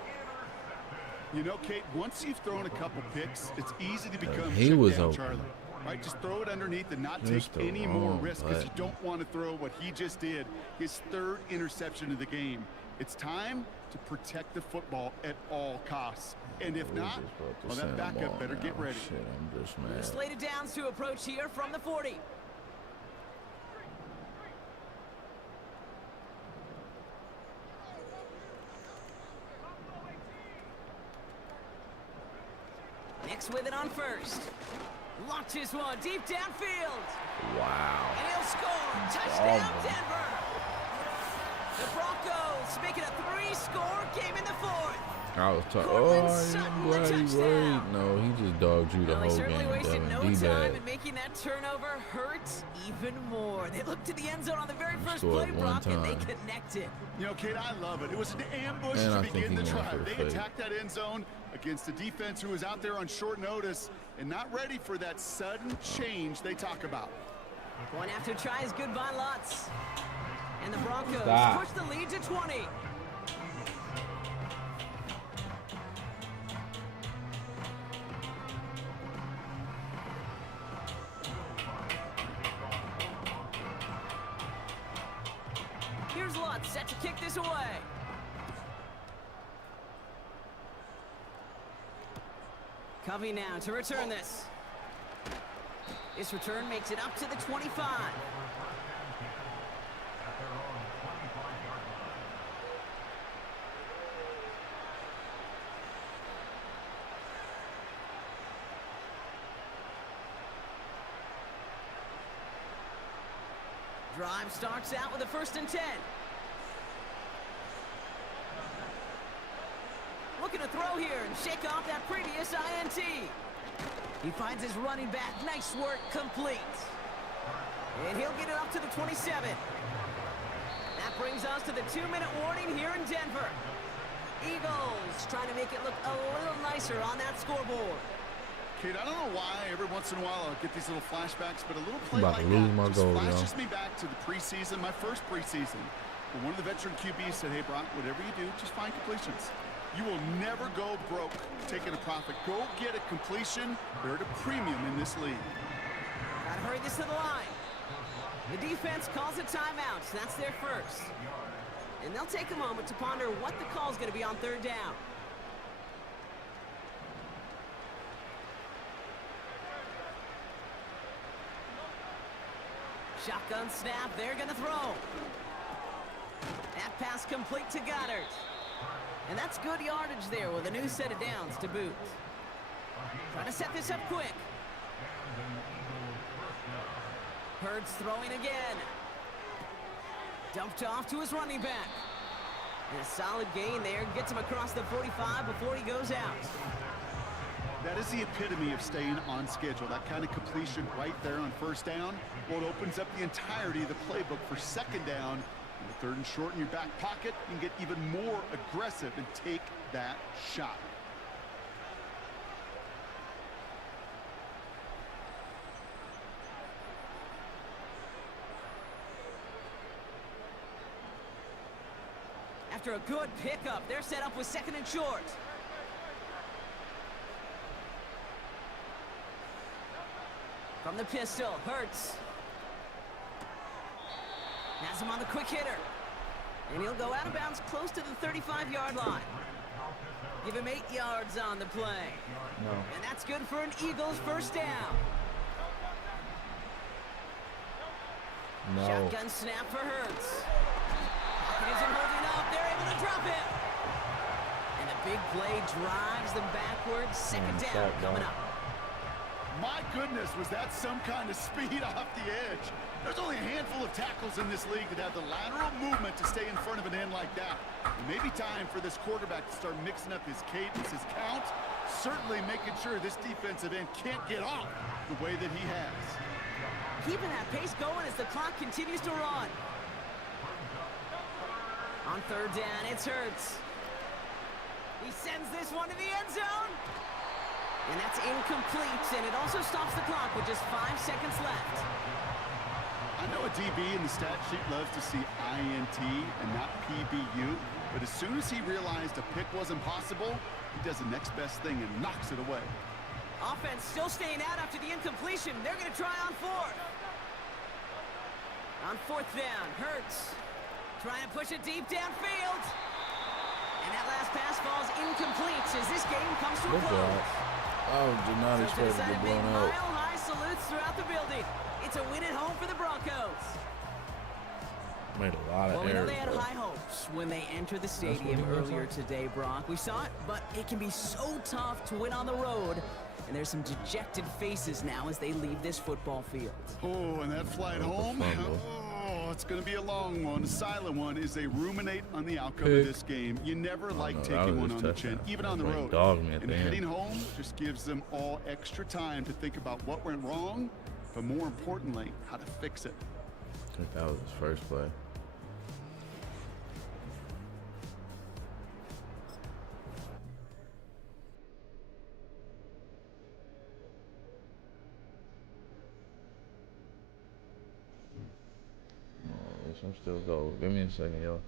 You know, Kate, once you've thrown a couple picks, it's easy to become Charlie. Right, just throw it underneath and not take any more risk, because you don't want to throw what he just did, his 3rd interception of the game. It's time to protect the football at all costs. And if not, well, that backup better get ready. Shit, I'm just mad. Slated downs to approach here from the 40. Next with it on 1st. Launches one deep downfield. Wow. And he'll score. Touchdown, Denver. The Broncos make it a 3-score game in the 4th. I was talking. Oh, wait. No, he just dogged you the whole game. They certainly wasted no time in making that turnover hurt even more. They looked to the end zone on the very first play, Brock, and they connected. You know, Kate, I love it. It was an ambush to begin the drive. They attacked that end zone against a defense who was out there on short notice and not ready for that sudden change they talk about. Going after try is good by Lutz. And the Broncos push the lead to 20. Here's Lutz set to kick this away. Covey now to return this. This return makes it up to the 25. Drive starts out with a 1st and 10. Looking to throw here and shake off that previous INT. He finds his running back. Nice work, complete. And he'll get it up to the 27. That brings us to the 2-minute warning here in Denver. Eagles trying to make it look a little nicer on that scoreboard. Kate, I don't know why every once in a while I'll get these little flashbacks, but a little play like that just flashes me back to the preseason, my first preseason. When one of the veteran QBs said, hey, Brock, whatever you do, just find completions. You will never go broke taking a profit. Go get a completion. They're at a premium in this league. Gotta hurry this to the line. The defense calls a timeout, so that's their first. And they'll take a moment to ponder what the call is going to be on 3rd down. Shotgun snap, they're going to throw. That pass complete to Goddard. And that's good yardage there with a new set of downs to boot. Trying to set this up quick. Hurts throwing again. Dumped off to his running back. And a solid gain there. Gets him across the 45 before he goes out. That is the epitome of staying on schedule. That kind of completion right there on first down. Well, it opens up the entirety of the playbook for second down. And with 3rd and short in your back pocket, you can get even more aggressive and take that shot. After a good pickup, they're set up with 2nd and short. From the pistol, Hurts. Has him on the quick hitter. And he'll go out of bounds close to the 35-yard line. Give him 8 yards on the play. No. And that's good for an Eagles first down. No. Shotgun snap for Hurts. Pocket isn't holding up. They're able to drop it. And the big play drives them backwards. 2nd down coming up. My goodness, was that some kind of speed off the edge. There's only a handful of tackles in this league that have the lateral movement to stay in front of an end like that. It may be time for this quarterback to start mixing up his cadence, his count, certainly making sure this defensive end can't get off the way that he has. Keeping that pace going as the clock continues to run. On 3rd down, it's Hurts. He sends this one to the end zone. And that's incomplete, and it also stops the clock with just 5 seconds left. I know a DB in the stat sheet loves to see INT and not PBU, but as soon as he realized a pick wasn't possible, he does the next best thing and knocks it away. Offense still staying out after the incompletion. They're going to try on 4th. On 4th down, Hurts trying to push it deep downfield. And that last pass falls incomplete as this game comes to a close. Oh, did not expect to get blown out. Mile-high salutes throughout the building. It's a win at home for the Broncos. Made a lot of Well, we know errors. they had high hopes when they entered the stadium earlier today, Brock. We saw it, but it can be so tough to win on the road. And there's some dejected faces now as they leave this football field. Oh, and that flight home? Oh, it's going to be a long one, a silent one, as they ruminate on the outcome of this game. You never like taking one on the chin, even on the road. And heading home just gives them all extra time to think about what went wrong, but more importantly, how to fix it. I think that was his first play. I'm still go. Give me a second, yo.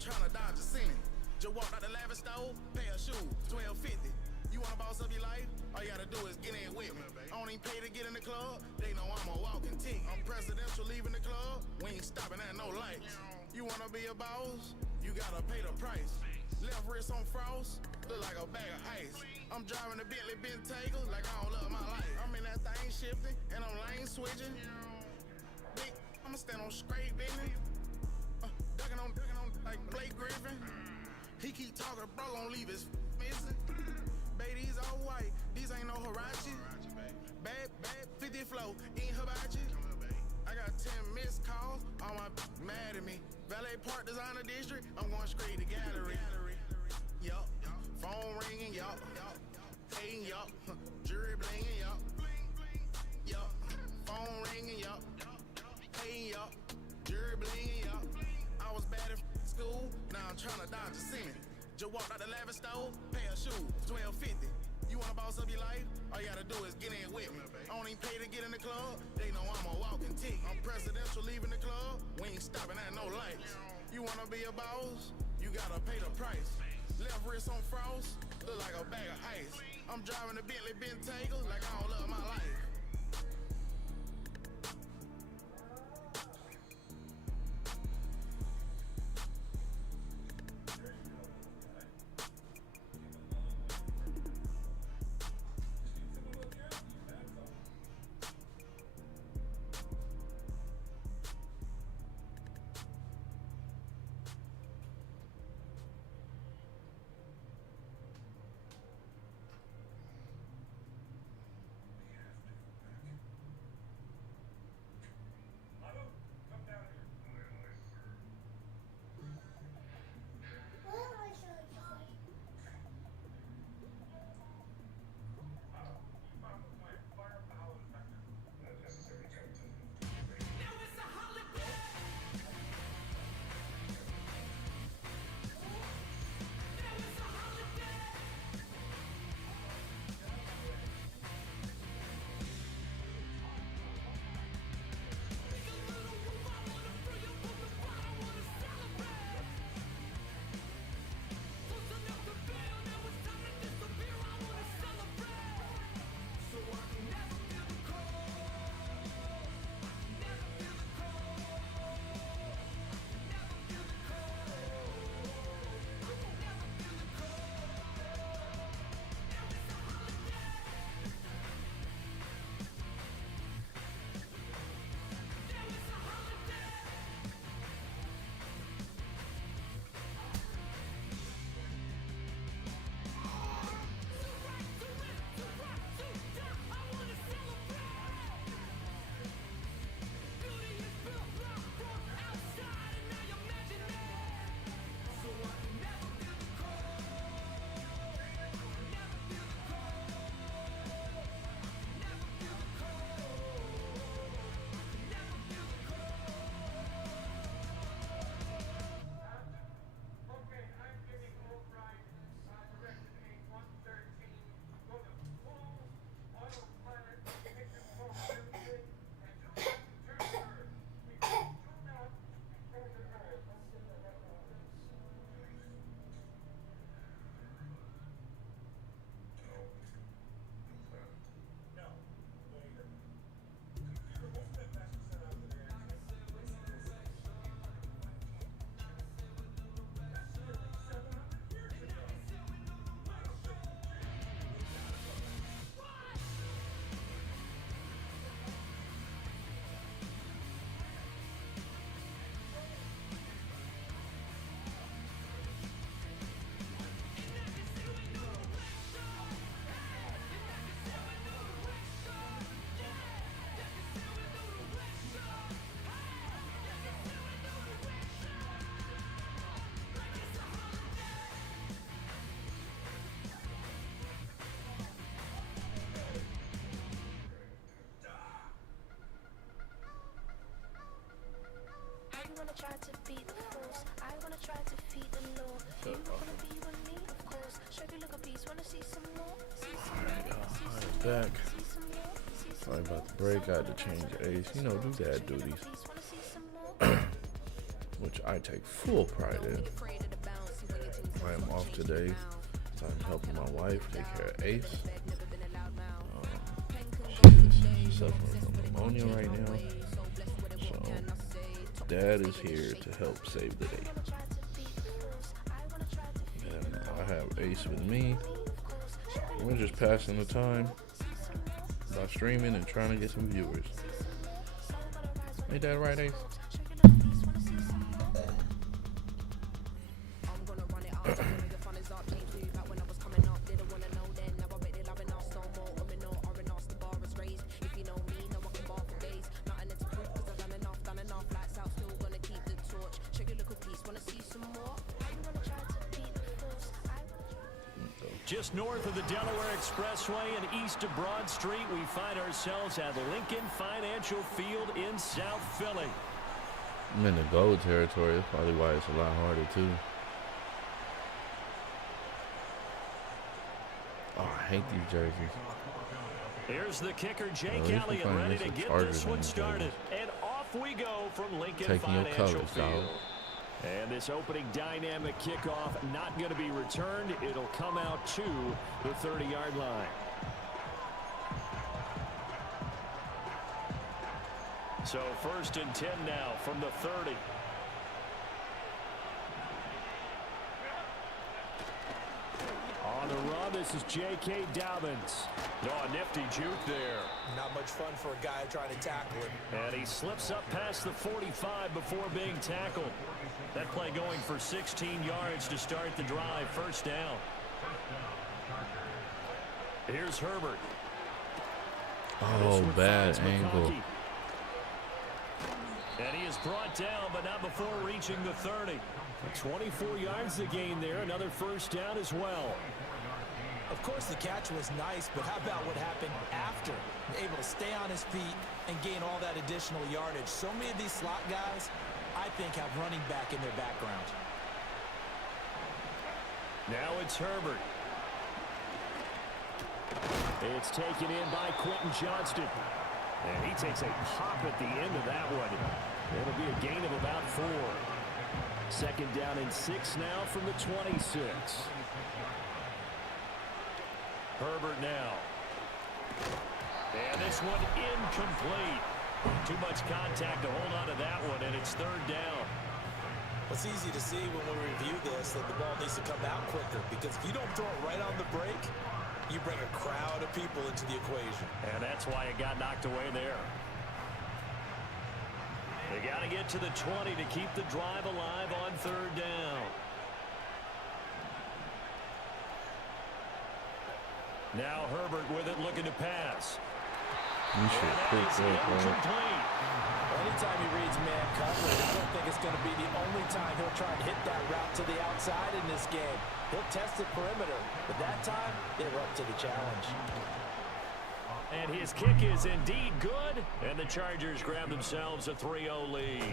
trying to dodge a sin. Just walked out the lavish stove, pay a shoe, $12.50. You wanna boss up your life? All you gotta do is get in with me. I don't even pay to get in the club. They know I'm a walking tick. I'm presidential leaving the club. We ain't stopping at no lights. You wanna be a boss? You gotta pay the price. Left wrist on frost, look like a bag of ice. I'm driving a Bentley Bentayga like I don't love my life. I'm in that thing shifting and I'm lane switching. Big, I'ma stand on straight business. Ducking on like Blake Griffin. He keep talking, bro, gon' leave his missing. Baby, these all white, these ain't no Hirachi. Bad, 50 flow, ain't hibachi. I got 10 missed calls, all my mad at me. Valet Park Designer District, I'm going straight to gallery. Yup, phone ringing, yup, hating, yup, jury blinging, yup, yup, phone ringing, yup, hating, yup, jury blinging, yup. I was bad at school, now I'm trying to dodge a sin. Just walked out the lavish stove, pay a shoe, $12.50. You wanna boss up your life? All you gotta do is get in with me. I don't even pay to get in the club. They know I'm a walking tick. I'm presidential leaving the club. We ain't stopping at no lights. You wanna be a boss? You gotta pay the price. Left wrist on frost, look like a bag of ice. I'm driving a Bentley Bentayga like I don't love my life. wanna try to beat the force. I wanna try to feed the law. You wanna be with me, of course. Show you look a piece. Wanna see some more? See some more? See back. some more? See some Sorry more? about the break. I had to change Ace. You know, do dad duties. Wanna see some more? which I take full pride in. I am off today, so I'm helping my wife take care of Ace. She's suffering from pneumonia right now, so Dad is here to help save the day. And I have Ace with me. We're just passing the time by streaming and trying to get some viewers. Ain't that right, Ace? Just north of the Delaware Expressway and east of Broad Street, we find ourselves at Lincoln Financial Field in South Philly. I'm in the gold territory. That's probably why it's a lot harder, too. Oh, I hate these jerseys. Here's the kicker, Jake Elliott, ready to get this one started. And off we go from Lincoln Financial Field. And this opening dynamic kickoff not going to be returned. It'll come out to the 30-yard line. So 1st and 10 now from the 30. On the run, this is J.K. Dobbins. Oh, nifty juke there. Not much fun for a guy trying to tackle him. And he slips up past the 45 before being tackled. That play going for 16 yards to start the drive. 1st down. Here's Herbert. Oh, bad angle. And he is brought down, but not before reaching the 30. 24 yards to gain there. Another 1st down as well. Of course, the catch was nice, but how about what happened after? Able to stay on his feet and gain all that additional yardage. So many of these slot guys, I think, have running back in their background. Now it's Herbert. It's taken in by Quentin Johnston. And he takes a pop at the end of that one. It'll be a gain of about 4. 2nd down and 6 now from the 26. Herbert now. And this one incomplete. Too much contact to hold on to that one, and it's 3rd down. It's easy to see when we review this that the ball needs to come out quicker, because if you don't throw it right on the break, you bring a crowd of people into the equation. And that's why it got knocked away there. They got to get to the 20 to keep the drive alive on 3rd down. Now Herbert with it, looking to pass. You should pick that, bro. Anytime he reads man coverage, I don't think it's going to be the only time he'll try and hit that route to the outside in this game. He'll test the perimeter, but that time, they were up to the challenge. And his kick is indeed good, and the Chargers grab themselves a 3-0 lead.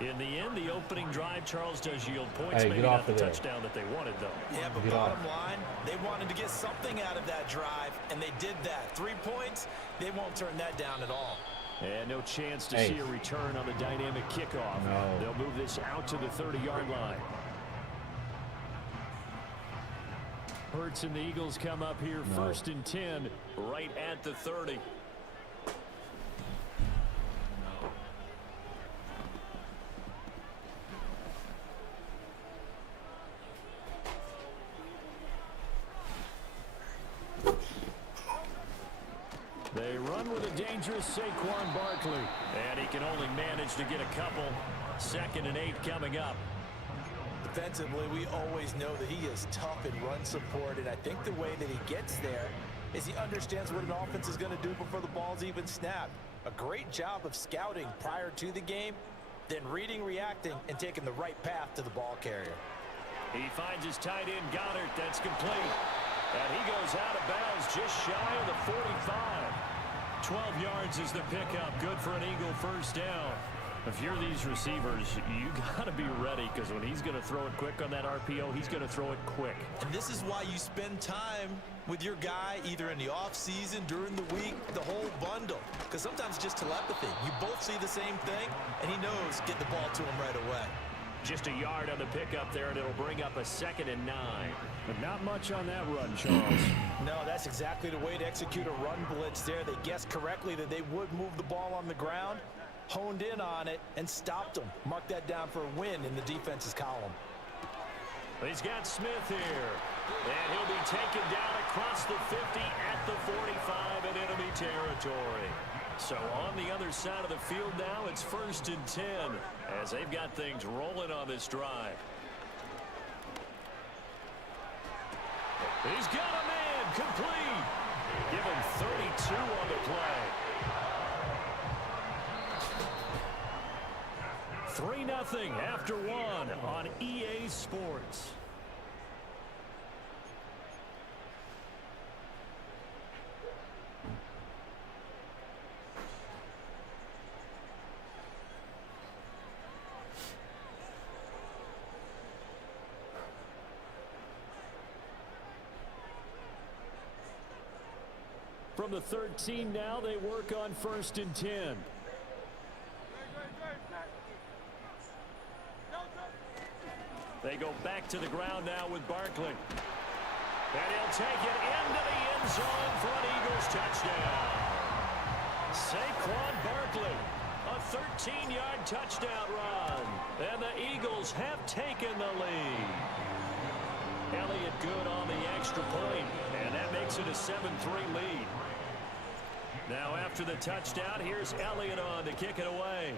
In the end, the opening drive, Charles, does yield points. Maybe not the touchdown that they wanted, though. Yeah, but bottom line, they wanted to get something out of that drive, and they did that. 3 points, they won't turn that down at all. And no chance to see a return on the dynamic kickoff. No. They'll move this out to the 30-yard line. Hurts and the Eagles come up here 1st and 10 right at the 30. They run with a dangerous Saquon Barkley. And he can only manage to get a couple. 2nd and 8 coming up. Defensively, we always know that he is tough in run support, and I think the way that he gets there is he understands what an offense is going to do before the ball's even snapped. A great job of scouting prior to the game, then reading, reacting, and taking the right path to the ball carrier. He finds his tight end, Goddard. That's complete. And he goes out of bounds just shy of the 45. 12 yards is the pickup. Good for an Eagle 1st down. If you're these receivers, you got to be ready because when he's going to throw it quick on that RPO, he's going to throw it quick. And this is why you spend time with your guy either in the offseason, during the week, the whole bundle. Because sometimes just telepathy. You both see the same thing, and he knows get the ball to him right away. Just a yard on the pickup there, and it'll bring up a 2nd and 9. But not much on that run, Charles. No, that's exactly the way to execute a run blitz there. They guessed correctly that they would move the ball on the ground, honed in on it, and stopped them. Mark that down for a win in the defense's column. He's got Smith here. And he'll be taken down across the 50 at the 45 in enemy territory. So on the other side of the field now, it's 1st and 10 as they've got things rolling on this drive. He's got a man complete. Give him 32 on the play. 3-0 after 1 on EA Sports. From the 13 now, they work on 1st and 10. They go back to the ground now with Barkley. And he'll take it into the end zone for an Eagles touchdown. Saquon Barkley, a 13-yard touchdown run. And the Eagles have taken the lead. Elliott good on the extra point, and that makes it a 7-3 lead. Now after the touchdown, here's Elliott on to kick it away.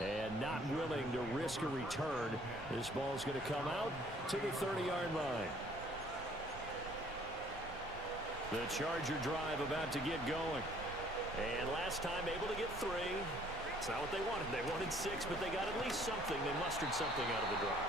And not willing to risk a return. This ball's going to come out to the 30-yard line. The Charger drive about to get going. And last time able to get 3. It's not what they wanted. They wanted 6, but they got at least something. They mustered something out of the drive.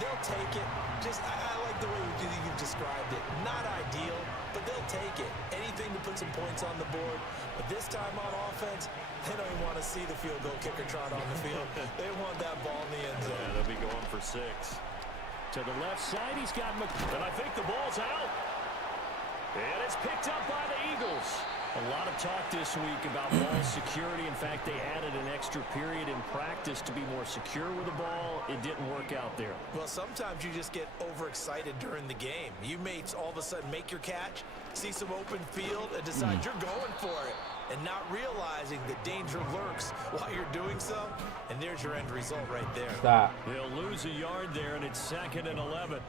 They'll take it. I like the way you've described it. Not ideal, but they'll take it. Anything to put some points on the board. But this time on offense, they don't even want to see the field goal kicker trot on the field. They want that ball in the end zone. Yeah, they'll be going for 6. To the left side, he's got and I think the ball's out. And it's picked up by the Eagles. A lot of talk this week about ball security. In fact, they added an extra period in practice to be more secure with the ball. It didn't work out there. Well, sometimes you just get overexcited during the game. You may all of a sudden make your catch, see some open field, and decide you're going for it, and not realizing the danger lurks while you're doing so. And there's your end result right there. Stop. They'll lose a yard there, and it's 2nd and 11.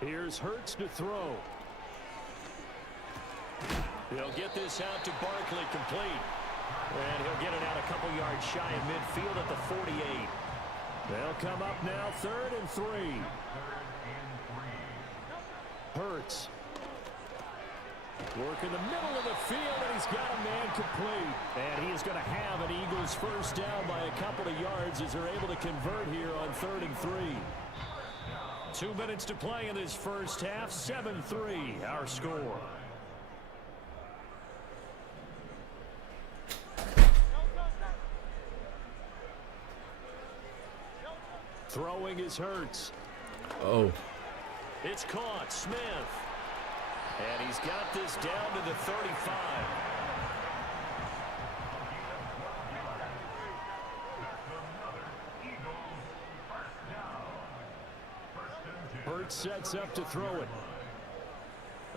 Here's Hurts to throw. He'll get this out to Barkley complete. And he'll get it out a couple yards shy of midfield at the 48. They'll come up now 3rd and 3. Hurts. Work in the middle of the field, and he's got a man complete. And he is going to have an Eagles first down by a couple of yards as they're able to convert here on 3rd and 3. 2 minutes to play in this first half. 7-3 our score. Throwing is Hurts. Oh. It's caught. Smith. And he's got this down to the 35. Hurts sets up to throw it.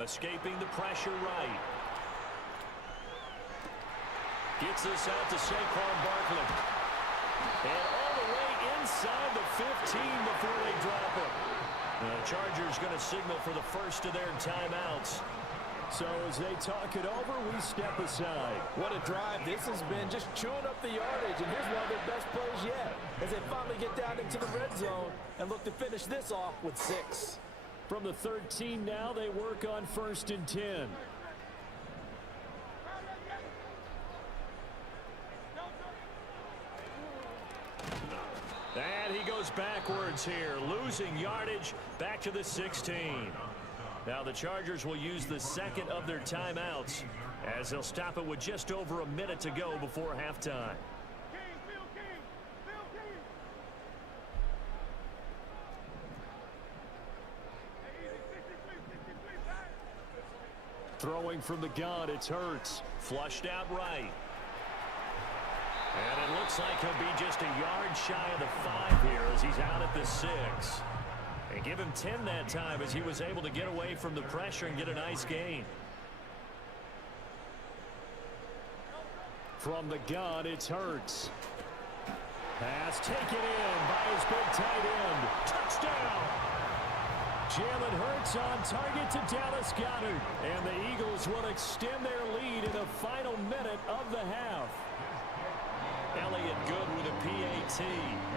Escaping the pressure right. Gets this out to Saquon Barkley. And all the way inside the 15 before they drop it. The Chargers going to signal for the first of their timeouts. So as they talk it over, we step aside. What a drive this has been, just chewing up the yardage, and here's one of their best plays yet as they finally get down into the red zone and look to finish this off with 6. From the 13 now, they work on 1st and 10. And he goes backwards here, losing yardage back to the 16. Now the Chargers will use the second of their timeouts as they'll stop it with just over a minute to go before halftime. Throwing from the gun, it's Hurts. Flushed out right. And it looks like he'll be just a yard shy of the 5 here as he's out at the 6. And give him 10 that time as he was able to get away from the pressure and get a nice gain. From the gun, it's Hurts. Pass taken in by his big tight end. Touchdown! Jalen Hurts on target to Dallas Goedert. And the Eagles will extend their lead in the final minute of the half. Elliott good with a PAT.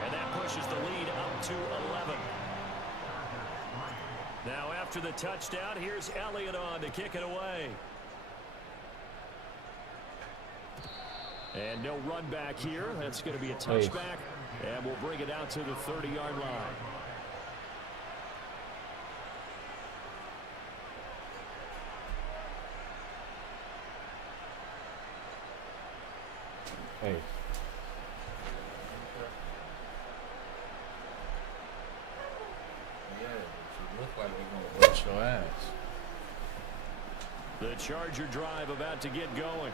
And that pushes the lead up to 11. Now after the touchdown, here's Elliott on to kick it away. And no run back here. That's going to be a touchback. And we'll bring it out to the 30-yard line. Hey. Yeah, you look like we're gonna bust your ass. The Charger drive about to get going.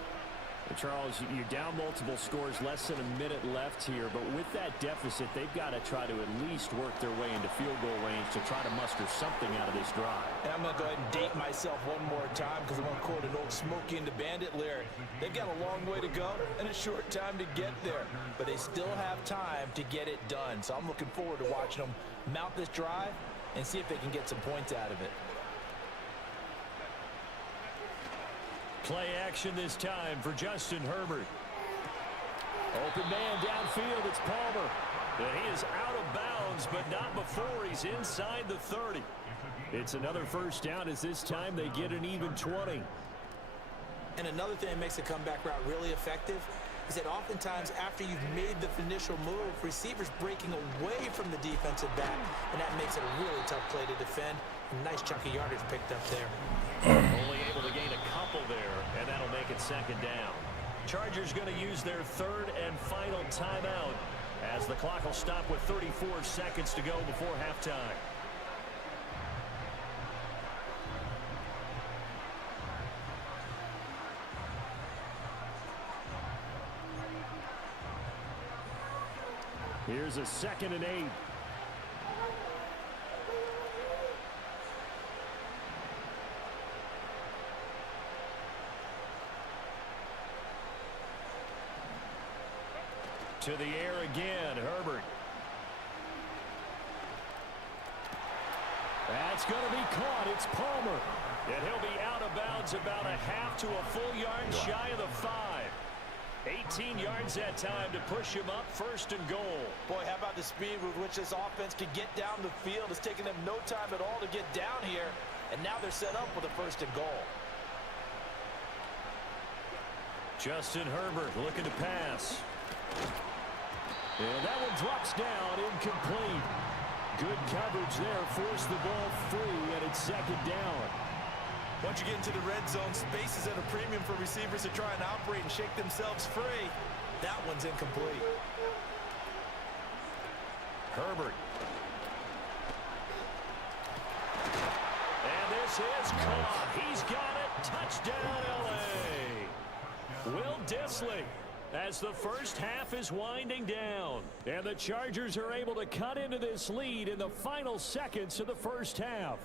Charles, you're down multiple scores, less than a minute left here, but with that deficit, they've got to try to at least work their way into field goal range to try to muster something out of this drive. And I'm going to go ahead and date myself one more time because I'm going to quote an old Smokey and the Bandit lyric. They've got a long way to go and a short time to get there, but they still have time to get it done. So I'm looking forward to watching them mount this drive and see if they can get some points out of it. Play action this time for Justin Herbert. Open man downfield, it's Palmer. And he is out of bounds, but not before he's inside the 30. It's another first down as this time they get an even 20. And another thing that makes the comeback route really effective is that oftentimes after you've made the initial move, receivers breaking away from the defensive back, and that makes it a really tough play to defend. A nice chunk of yardage picked up there. Only able to gain a couple there, and that'll make it second down. Chargers going to use their third and final timeout as the clock will stop with 34 seconds to go before halftime. Here's a 2nd and 8. To the air again, Herbert. That's going to be caught. It's Palmer. And he'll be out of bounds about a half to a full yard shy of the 5. 18 yards that time to push him up, 1st and goal. Boy, how about the speed with which this offense can get down the field? It's taken them no time at all to get down here. And now they're set up with a 1st and goal. Justin Herbert looking to pass. And that one drops down, incomplete. Good coverage there, forced the ball free, and it's 2nd down. Once you get into the red zone, space is at a premium for receivers to try and operate and shake themselves free. That one's incomplete. Herbert. And this is caught. He's got it. Touchdown, L.A. Will Dissly. As the first half is winding down. And the Chargers are able to cut into this lead in the final seconds of the first half.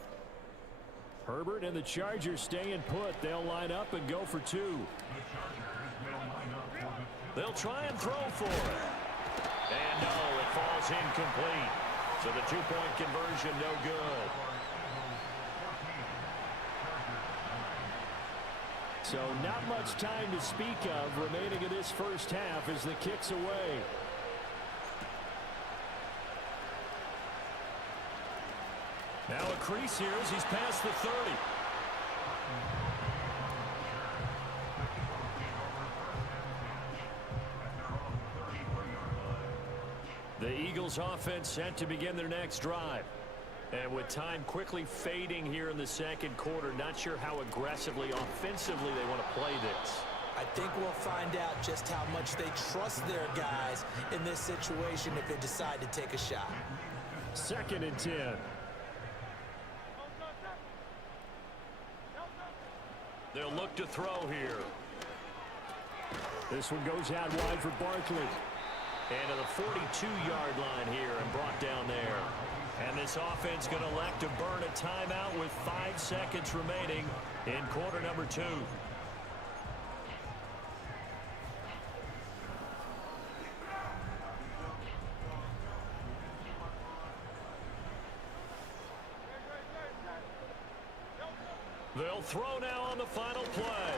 Herbert and the Chargers staying put. They'll line up and go for 2. They'll try and throw for it. And no, it falls incomplete. So the 2-point conversion no good. So not much time to speak of remaining in this first half as the kick's away. Now a crease here as he's past the 30. The Eagles offense set to begin their next drive. And with time quickly fading here in the second quarter, not sure how aggressively, offensively they want to play this. I think we'll find out just how much they trust their guys in this situation if they decide to take a shot. 2nd and 10. They'll look to throw here. This one goes out wide for Barkley. And to the 42-yard line here and brought down there. And this offense going to elect to burn a timeout with 5 seconds remaining in quarter number 2. They'll throw now on the final play.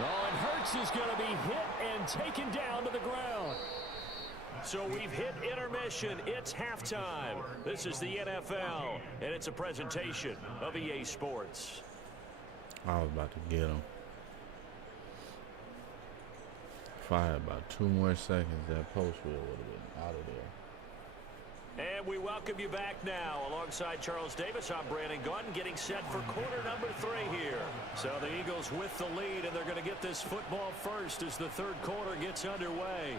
Oh, and Hurts is going to be hit and taken down to the ground. So we've hit intermission. It's halftime. This is the NFL, and it's a presentation of EA Sports. I was about to get him. If I had about 2 more seconds, that post would have been out of there. And we welcome you back now. Alongside Charles Davis, I'm Brandon Gaudin, getting set for quarter number 3 here. So the Eagles with the lead, and they're going to get this football first as the third quarter gets underway.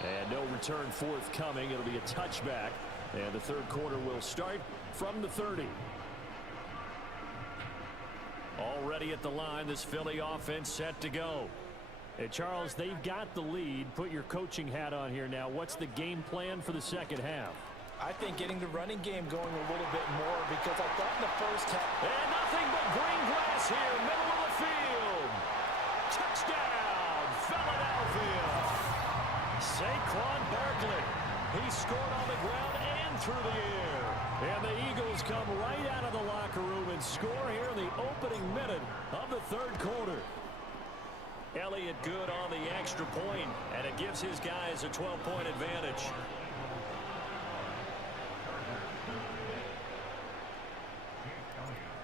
And no return forthcoming. It'll be a touchback. And the third quarter will start from the 30. Already at the line, this Philly offense set to go. Hey, Charles, they've got the lead. Put your coaching hat on here now. What's the game plan for the second half? I think getting the running game going a little bit more because I thought in the first half. And nothing but green grass here, middle of the field. Touchdown, Philadelphia. Saquon Barkley. He scored on the ground and through the air. And the Eagles come right out of the locker room and score here in the opening minute of the third quarter. Elliott good on the extra point, and it gives his guys a 12-point advantage.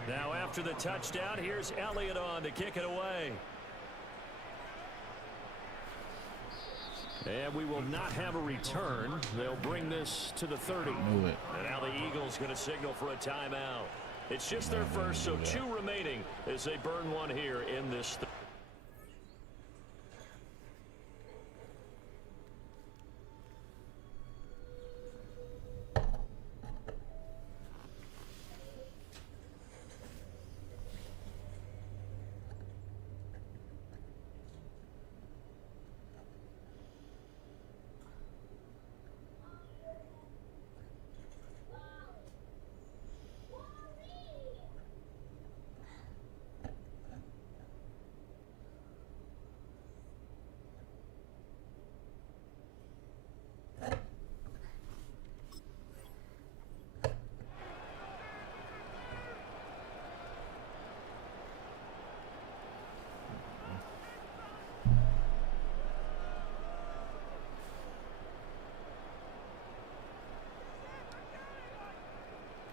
Now after the touchdown, here's Elliott on to kick it away. And we will not have a return. They'll bring this to the 30. Move it. And now the Eagles going to signal for a timeout. It's just their first, so 2 remaining as they burn one here in this.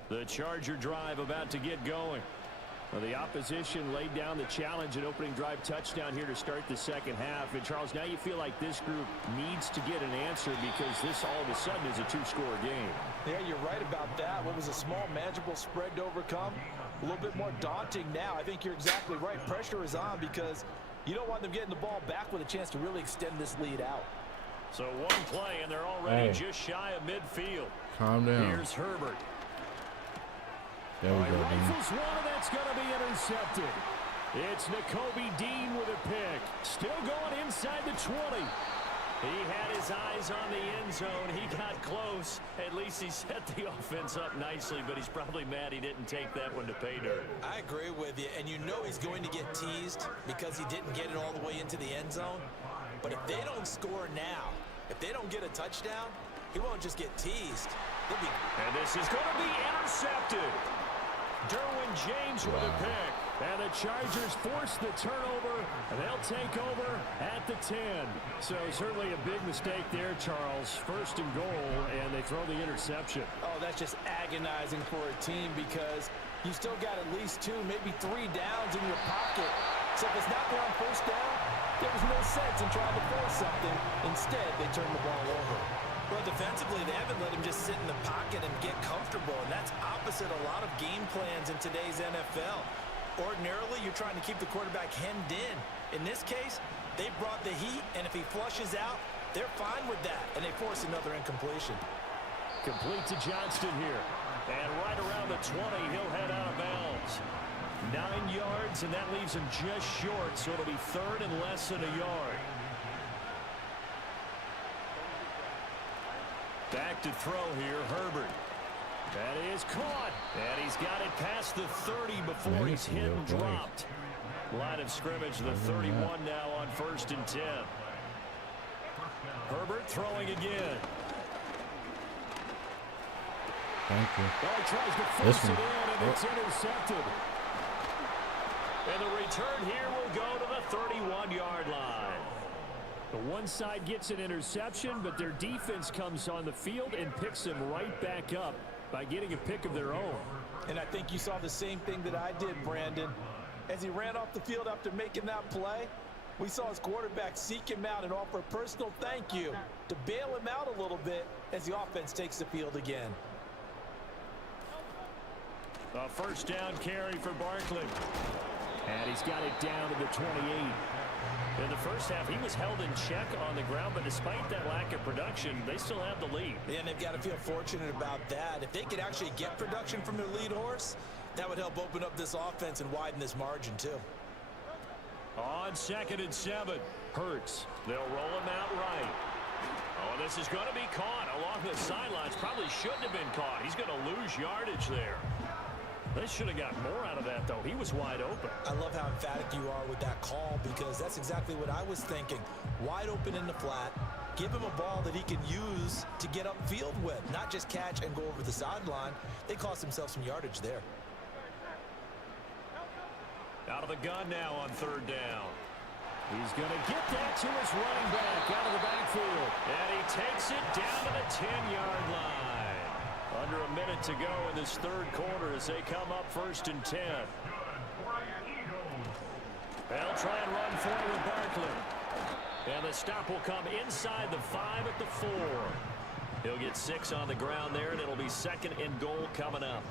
The Charger drive about to get going. Well, the opposition laid down the challenge and opening drive touchdown here to start the second half. And, Charles, now you feel like this group needs to get an answer because this all of a sudden is a 2-score game. Yeah, you're right about that. What was a small, manageable spread to overcome? A little bit more daunting now. I think you're exactly right. Pressure is on because you don't want them getting the ball back with a chance to really extend this lead out. So one play, and they're already just shy of midfield. Calm down. Here's Herbert. There we go, Dean. Rifles one, and that's going to be intercepted. It's Nakobe Dean with a pick. Still going inside the 20. He had his eyes on the end zone. He got close. At least he set the offense up nicely, but he's probably mad he didn't take that one to pay dirt. I agree with you, and you know he's going to get teased because he didn't get it all the way into the end zone. But if they don't score now, if they don't get a touchdown, he won't just get teased. And this is going to be intercepted. Derwin James with a pick. And the Chargers force the turnover, and they'll take over at the 10. So certainly a big mistake there, Charles. First and goal, and they throw the interception. Oh, that's just agonizing for a team because you still got at least 2, maybe 3 downs in your pocket. So if it's not there on first down, there was no sense in trying to force something. Instead, they turn the ball over. Well, defensively, they haven't let him just sit in the pocket and get comfortable, and that's opposite a lot of game plans in today's NFL. Ordinarily, you're trying to keep the quarterback hemmed in. In this case, they brought the heat, and if he flushes out, they're fine with that, and they force another incompletion. Complete to Johnston here. And right around the 20, he'll head out of bounds. 9 yards, and that leaves him just short, so it'll be third and less than a yard. Back to throw here, Herbert. That is caught, and he's got it past the 30 before he's hit and dropped. Line of scrimmage, the 31 now on 1st and 10. Herbert throwing again. Thank you. Oh, tries to force it in, and it's intercepted. And the return here will go to the 31-yard line. The one side gets an interception, but their defense comes on the field and picks them right back up by getting a pick of their own. And I think you saw the same thing that I did, Brandon. As he ran off the field after making that play, we saw his quarterback seek him out and offer a personal thank you to bail him out a little bit as the offense takes the field again. A first down carry for Barkley. And he's got it down to the 28. In the first half, he was held in check on the ground, but despite that lack of production, they still have the lead. And they've got to feel fortunate about that. If they could actually get production from their lead horse, that would help open up this offense and widen this margin, too. On 2nd and 7, Hurts. They'll roll him out right. Oh, this is going to be caught along the sidelines. Probably shouldn't have been caught. He's going to lose yardage there. They should have got more out of that, though. He was wide open. I love how emphatic you are with that call because that's exactly what I was thinking. Wide open in the flat. Give him a ball that he can use to get upfield with, not just catch and go over the sideline. They cost themselves some yardage there. Out of the gun now on 3rd down. He's going to get that to his running back out of the backfield. And he takes it down to the 10-yard line. Under a minute to go in this 3rd quarter as they come up 1st and 10. They'll try and run forward Barkley. And the stop will come inside the 5 at the 4. He'll get 6 on the ground there, and it'll be 2nd and goal coming up.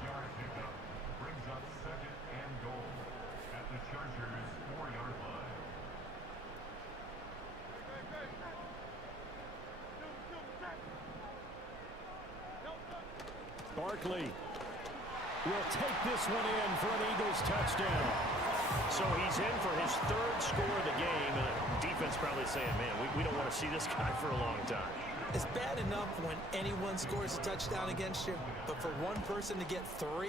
Barkley will take this one in for an Eagles touchdown. So he's in for his 3rd score of the game. And the defense probably saying, man, we don't want to see this guy for a long time. It's bad enough when anyone scores a touchdown against you, but for one person to get 3,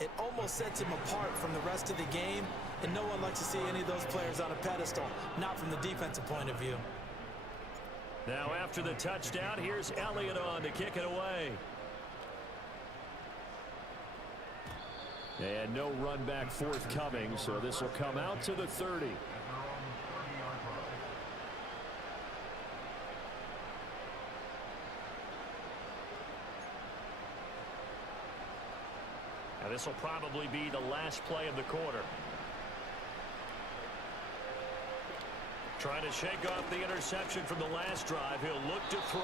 it almost sets him apart from the rest of the game, and no one likes to see any of those players on a pedestal, not from the defensive point of view. Now after the touchdown, here's Elliott on to kick it away. And no run back forthcoming, so this will come out to the 30. Now this will probably be the last play of the quarter. Trying to shake off the interception from the last drive. He'll look to throw.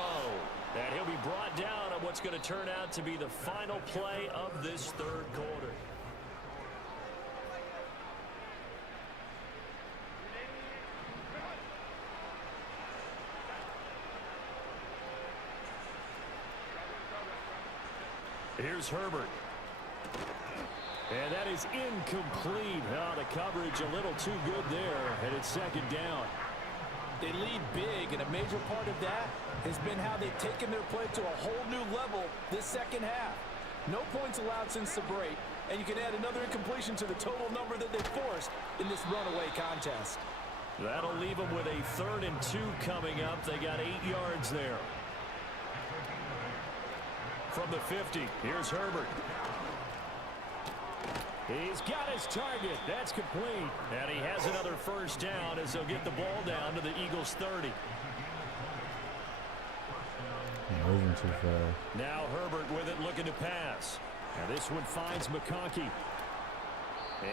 And he'll be brought down on what's going to turn out to be the final play of this 3rd quarter. Here's Herbert. And that is incomplete. Oh, the coverage a little too good there, and it's 2nd down. They lead big, and a major part of that has been how they've taken their play to a whole new level this 2nd half. No points allowed since the break, and you can add another incompletion to the total number that they forced in this runaway contest. That'll leave them with a 3rd and 2 coming up. They got 8 yards there. From the 50, here's Herbert. He's got his target. That's complete. And he has another first down as they'll get the ball down to the Eagles' 30. Moving too fast. Now Herbert with it, looking to pass. Now this one finds McConkey.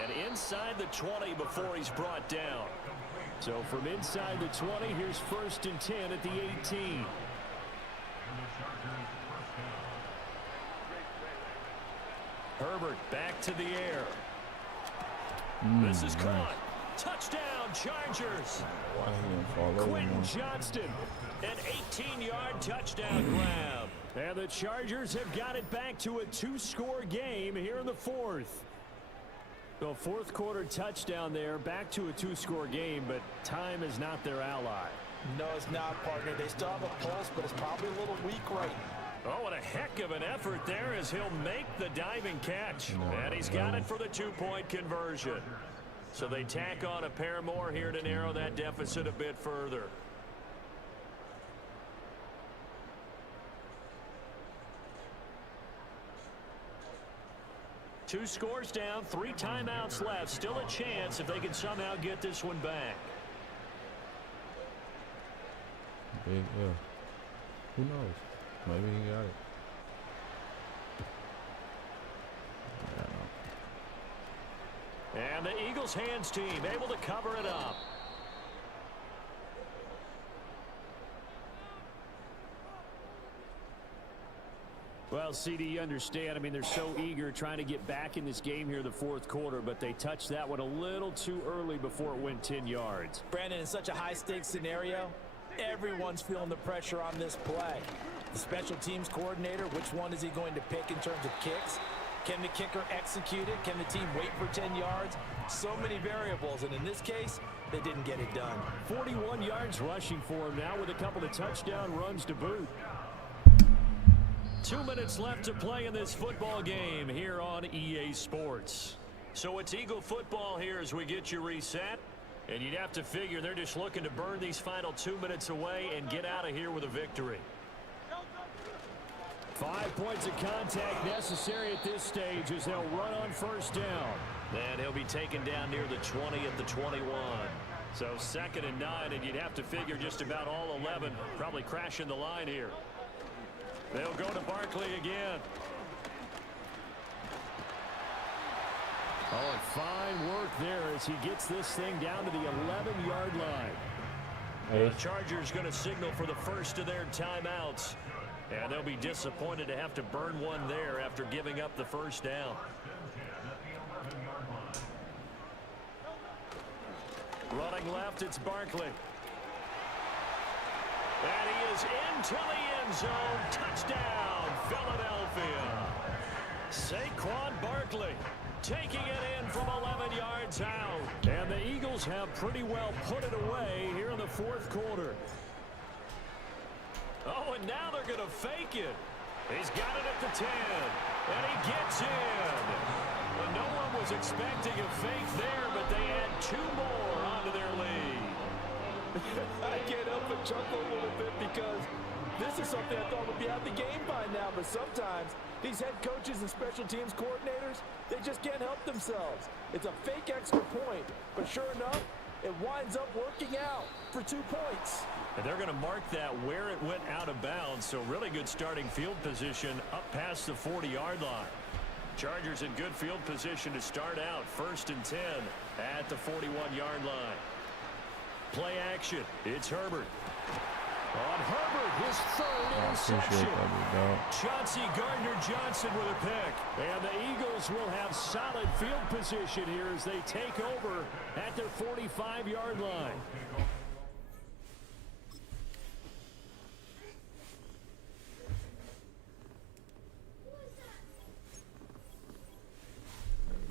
And inside the 20 before he's brought down. So from inside the 20, here's 1st and 10 at the 18. Herbert back to the air. This is caught. Touchdown, Chargers. Why he didn't fall over Quentin him? Johnston, an 18-yard touchdown grab. And the Chargers have got it back to a 2-score game here in the fourth. So fourth quarter touchdown there, back to a 2-score game, but time is not their ally. No, it's not, partner. They still have a pulse, but it's probably a little weak right now. Oh, and a heck of an effort there as he'll make the diving catch. And he's got it for the 2-point conversion. So they tack on a pair more here to narrow that deficit a bit further. Two scores down, 3 timeouts left. Still a chance if they can somehow get this one back. Big L. Who knows? Maybe he got it. And the Eagles hands team able to cover it up. Well, CD, you understand. I mean, they're so eager trying to get back in this game here in the fourth quarter, but they touched that one a little too early before it went 10 yards. Brandon, in such a high-stakes scenario, everyone's feeling the pressure on this play. The special teams coordinator, which one is he going to pick in terms of kicks? Can the kicker execute it? Can the team wait for 10 yards? So many variables, and in this case, they didn't get it done. 41 yards rushing for him now with a couple of touchdown runs to boot. 2 minutes left to play in this football game here on EA Sports. So it's Eagle football here as we get you reset. And you'd have to figure they're just looking to burn these final 2 minutes away and get out of here with a victory. 5 points of contact necessary at this stage as they'll run on first down. And he'll be taken down near the 20 at the 21. So 2nd and 9, and you'd have to figure just about all 11 probably crashing the line here. They'll go to Barkley again. Oh, and fine work there as he gets this thing down to the 11-yard line. The Chargers going to signal for the first of their timeouts. And they'll be disappointed to have to burn one there after giving up the first down. Running left, it's Barkley. And he is into the end zone. Touchdown, Philadelphia. Saquon Barkley taking it in from 11 yards out. And the Eagles have pretty well put it away here in the fourth quarter. Oh, and now they're going to fake it. He's got it at the 10. And he gets in. Well, no one was expecting a fake there, but they add 2 more onto their lead. I can't help but chuckle a little bit because this is something I thought would be out the game by now, but sometimes these head coaches and special teams coordinators, they just can't help themselves. It's a fake extra point, but sure enough, it winds up working out for 2 points. And they're going to mark that where it went out of bounds, so really good starting field position up past the 40-yard line. Chargers in good field position to start out, 1st and 10 at the 41-yard line. Play action. It's Herbert. On Herbert, his 3rd interception. Chauncey Gardner-Johnson with a pick. And the Eagles will have solid field position here as they take over at their 45-yard line.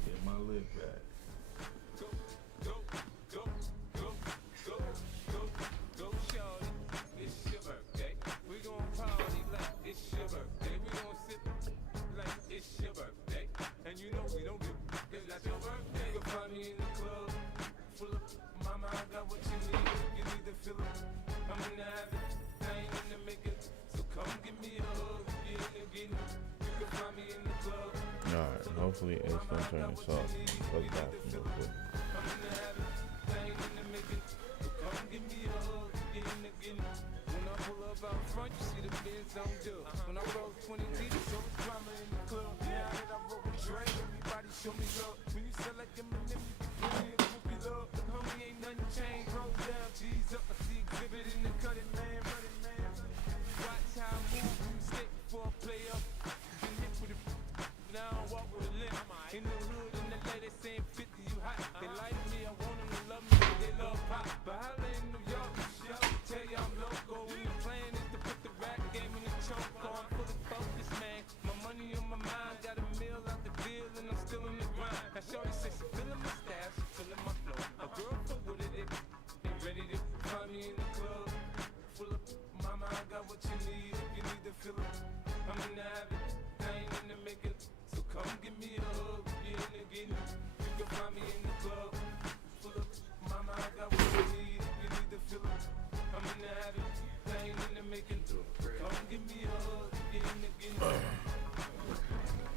Get my leg back. Alright, hopefully Ace don't turn this off. Fuck that real quick. When I pull up out front, you see the Benz on dub. When I roll 20 G's, so it's drama in the club. Now that I roll with Dre, everybody show me love. When you sell like Eminem, you can feel it, whoopie love. The homie ain't nothing changed, roll down, G's up. I see exhibit in the cutting, man, running, man. Watch how I move, you mistake before I play up. Been hit with it, now I walk with a make it through. Come give me a hug again and again.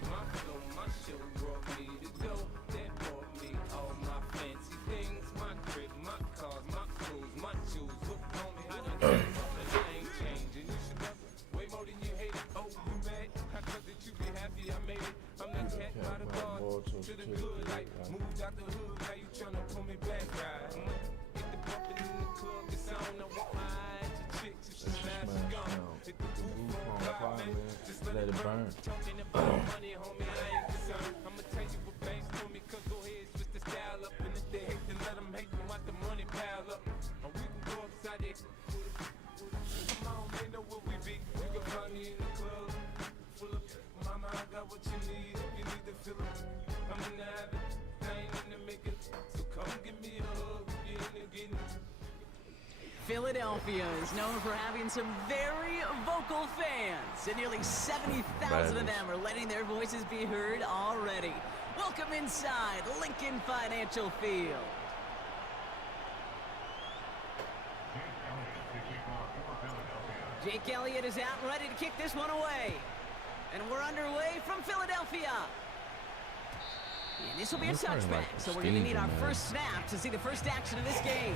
My flow, my show brought me to go. That brought me all my fancy things. My crib, my cars, my clothes, my shoes. Look on me, I done came up and I ain't changing. You should love it way more than you hate it. Oh, you mad? I thought that you be happy I made it. I'm the cat by the bar to the good life. Moved out the hood, now you tryna pull me back, right? Get the bumpin' in the club, it's on. I want my eye to chicks if she smash, she gone. Hit the roof on fire, man. Just let it burn. Talking about money, homie, I ain't concerned. I'ma tell you what banks told me, cause go ahead, switch the style up. And if they hate, then let them hate, then watch the money pile up. Or we can go upside there. Come on, they know what we be. You can find me in the club, full of mama, I got what you need. If you need to fill it, I'm in the habit, I ain't in the making. So come give me a hug again and again. Philadelphia is known for having some very vocal fans, and nearly 70,000 of them are letting their voices be heard already. Welcome inside Lincoln Financial Field. Jake Elliott is out and ready to kick this one away. And we're underway from Philadelphia. And this will be a touchback, so we're going to need our first snap to see the first action of this game.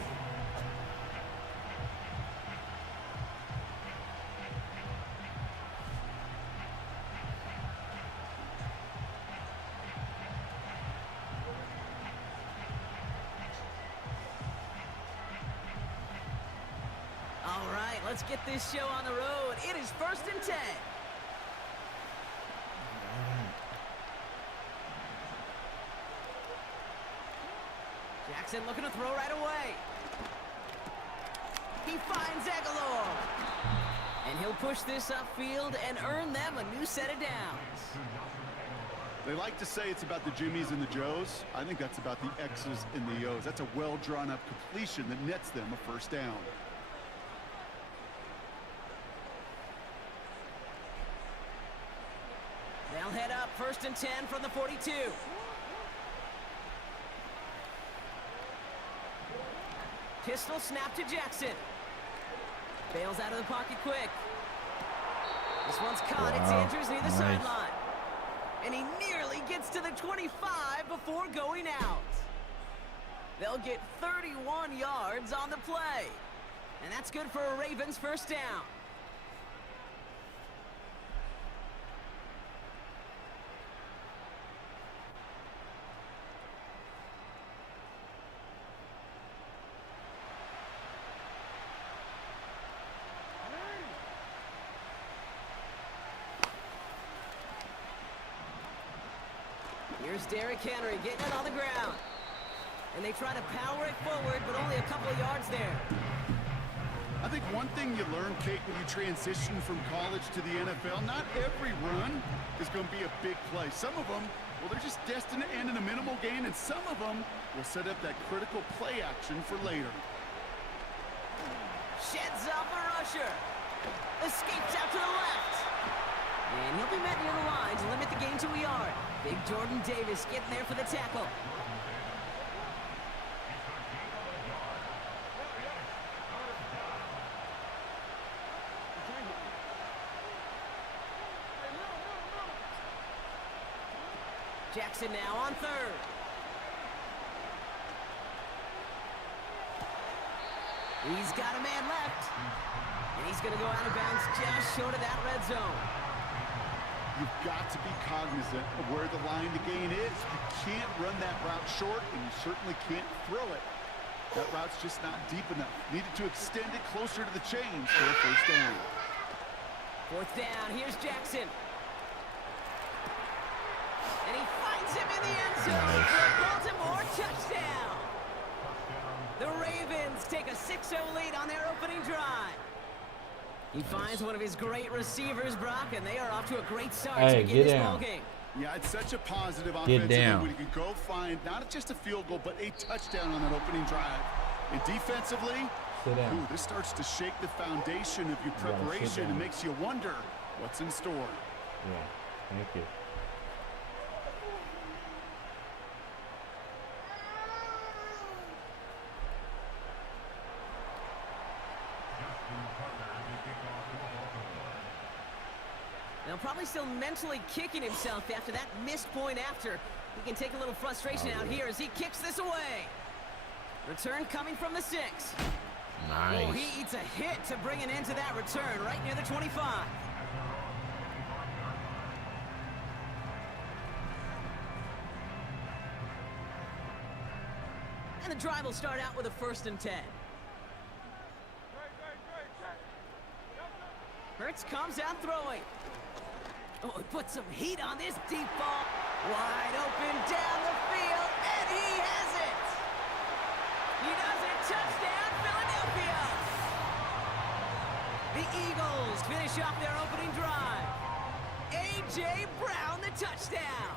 All right, let's get this show on the road. It is 1st and 10. Jackson looking to throw right away. He finds Aguilar. And he'll push this upfield and earn them a new set of downs. They like to say it's about the Jimmies and the Joes. I think that's about the X's and the O's. That's a well-drawn-up completion that nets them a first down. They'll head up 1st and 10 from the 42. Pistol snap to Jackson. Bails out of the pocket quick. This one's caught. It's Andrews near the sideline. And he nearly gets to the 25 before going out. They'll get 31 yards on the play. And that's good for a Ravens first down. Here's Derrick Henry getting it on the ground. And they try to power it forward, but only a couple of yards there. I think one thing you learn, Kate, when you transition from college to the NFL, not every run is going to be a big play. Some of them, well, they're just destined to end in a minimal gain, and some of them will set up that critical play action for later. Sheds off a rusher. Escapes out to the left. And he'll be met near the line to limit the gain to a yard. Big Jordan Davis getting there for the tackle. Jackson now on 3rd. He's got a man left. And he's going to go out of bounds just short of that red zone. You've got to be cognizant of where the line to gain is. You can't run that route short, and you certainly can't throw it. That route's just not deep enough. Needed to extend it closer to the chains for a first down. 4th down, here's Jackson. And he finds him in the end zone for a Baltimore touchdown. The Ravens take a 6-0 lead on their opening drive. He finds one of his great receivers, Brock, and they are off to a great start to begin this ballgame. Yeah, it's such a positive offensively when you can go find not just a field goal, but a touchdown on that opening drive. And defensively, this starts to shake the foundation of your preparation and makes you wonder what's in store. Yeah, thank you. probably still mentally kicking himself after that missed point after. He can take a little frustration out here as he kicks this away. Return coming from the 6. Nice. Oh, he eats a hit to bring an end to that return right near the 25. And the drive will start out with a 1st and 10. Hurts comes out throwing. Oh, he put some heat on this deep ball. Wide open down the field, and he has it. He does it. Touchdown, Philadelphia. The Eagles finish off their opening drive. A.J. Brown, the touchdown.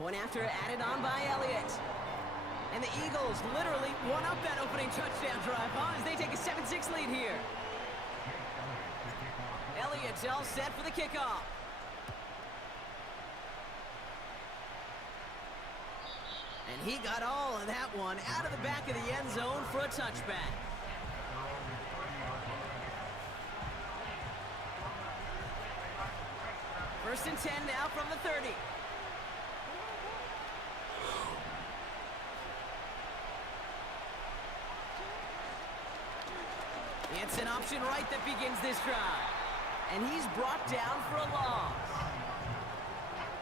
Point after added on by Elliott. And the Eagles literally won up that opening touchdown drive, as they take a 7-6 lead here. Elliott's all set for the kickoff. And he got all of that one out of the back of the end zone for a touchback. First and 10 now from the 30. It's an option right that begins this drive. And he's brought down for a loss.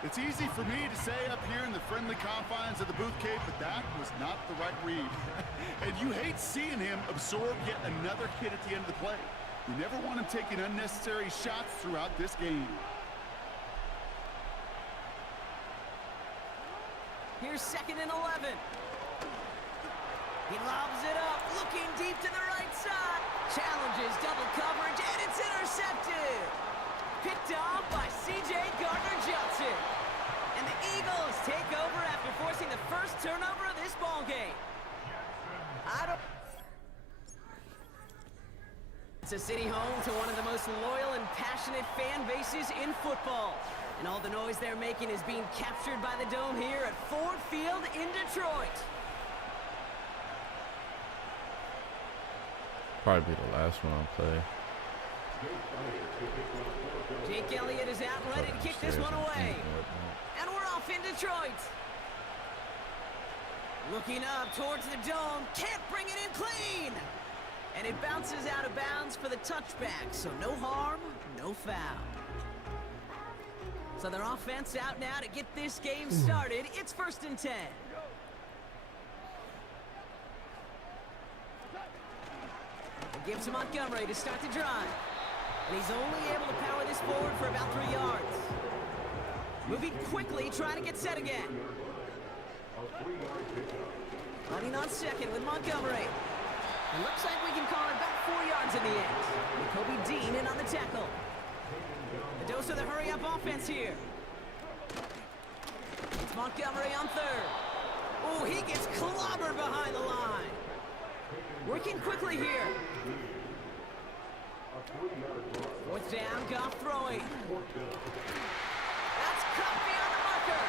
It's easy for me to say up here in the friendly confines of the booth cave, but that was not the right read. And you hate seeing him absorb yet another hit at the end of the play. You never want him taking unnecessary shots throughout this game. Here's 2nd and 11. He lobs it up, looking deep to the right side. Challenges double coverage, and it's intercepted. Picked off by C.J. Gardner-Johnson. And the Eagles take over after forcing the first turnover of this ballgame. It's a city home to one of the most loyal and passionate fan bases in football. And all the noise they're making is being captured by the dome here at Ford Field in Detroit. Probably be the last one I'll play. Jake Elliott is out and ready to kick this one away. And we're off in Detroit. Looking up towards the dome. Can't bring it in clean. And it bounces out of bounds for the touchback. So no harm, no foul. So their offense out now to get this game started. It's 1st and 10. It gives to Montgomery to start the drive. And he's only able to power this forward for about 3 yards. Moving quickly, trying to get set again. Running on 2nd with Montgomery. It looks like we can call it about 4 yards in the end. With Kobe Dean in on the tackle. The dose of the hurry-up offense here. It's Montgomery on 3rd. Oh, he gets clobbered behind the line. Working quickly here. 4th down, Goff throwing. That's cut beyond the marker.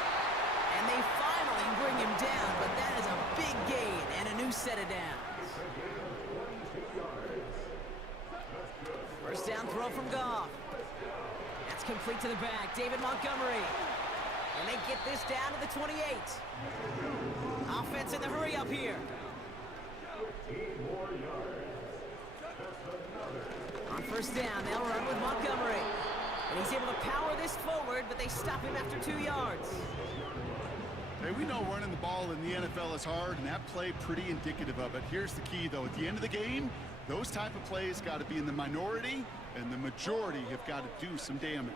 And they finally bring him down, but that is a big gain and a new set of downs. 1st down throw from Goff. That's complete to the back, David Montgomery. And they get this down to the 28. Offense in the hurry up here. On 1st down, they'll run with Montgomery. And he's able to power this forward, but they stop him after 2 yards. Hey, we know running the ball in the NFL is hard, and that play pretty indicative of it. Here's the key, though. At the end of the game, those type of plays got to be in the minority, and the majority have got to do some damage.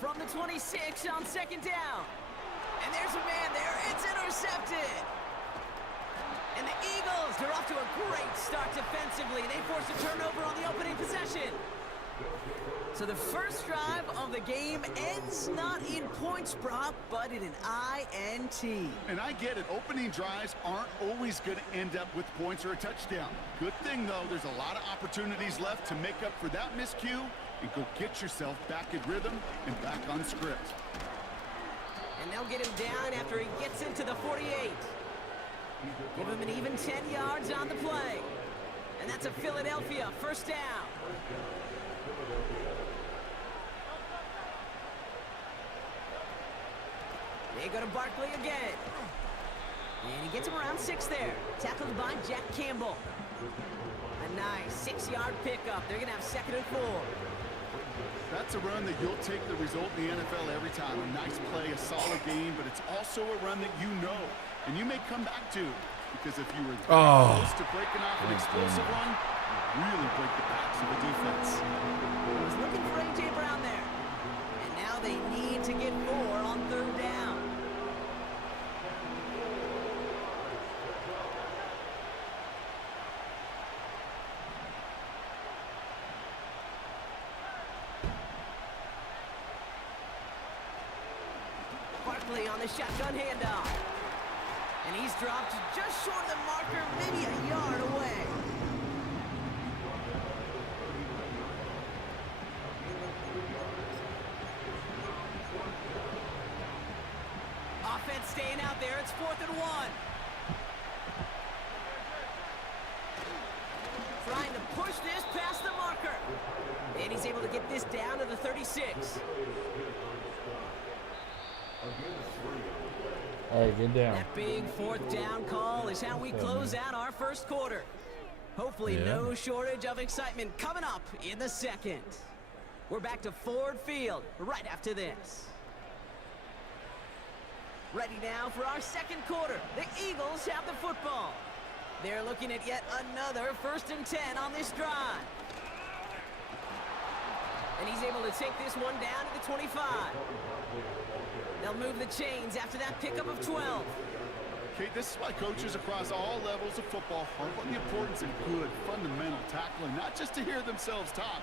From the 26 on 2nd down. And there's a man there. It's intercepted. And the Eagles, they're off to a great start defensively. They force a turnover on the opening possession. So the first drive of the game ends not in points, Brock, but in an INT. And I get it. Opening drives aren't always going to end up with points or a touchdown. Good thing, though, there's a lot of opportunities left to make up for that miscue and go get yourself back in rhythm and back on script. And they'll get him down after he gets into the 48. Give him an even 10 yards on the play. And that's a Philadelphia first down. They go to Barkley again. And he gets him around 6 there. Tackled by Jack Campbell. A nice 6-yard pickup. They're going to have 2nd and 4. That's a run that you'll take the result in the NFL every time. A nice play, a solid game, but it's also a run that you know and you may come back to. Because if you were close to breaking off an explosive one, you really break the backs of the defense. He was looking for A.J. Brown there. And now they need to get 4 on 3rd down. Barkley on the shotgun handoff. And he's dropped just short of the marker, maybe a yard away. Offense staying out there. It's 4th and 1. Trying to push this past the marker. And he's able to get this down to the 36. All right, get down. That big 4th down call is how we close out our first quarter. Hopefully no shortage of excitement coming up in the 2nd. We're back to Ford Field right after this. Ready now for our 2nd quarter. The Eagles have the football. They're looking at yet another 1st and 10 on this drive. And he's able to take this one down to the 25. They'll move the chains after that pickup of 12. Okay, this is why coaches across all levels of football harp on the importance of good, fundamental tackling, not just to hear themselves talk.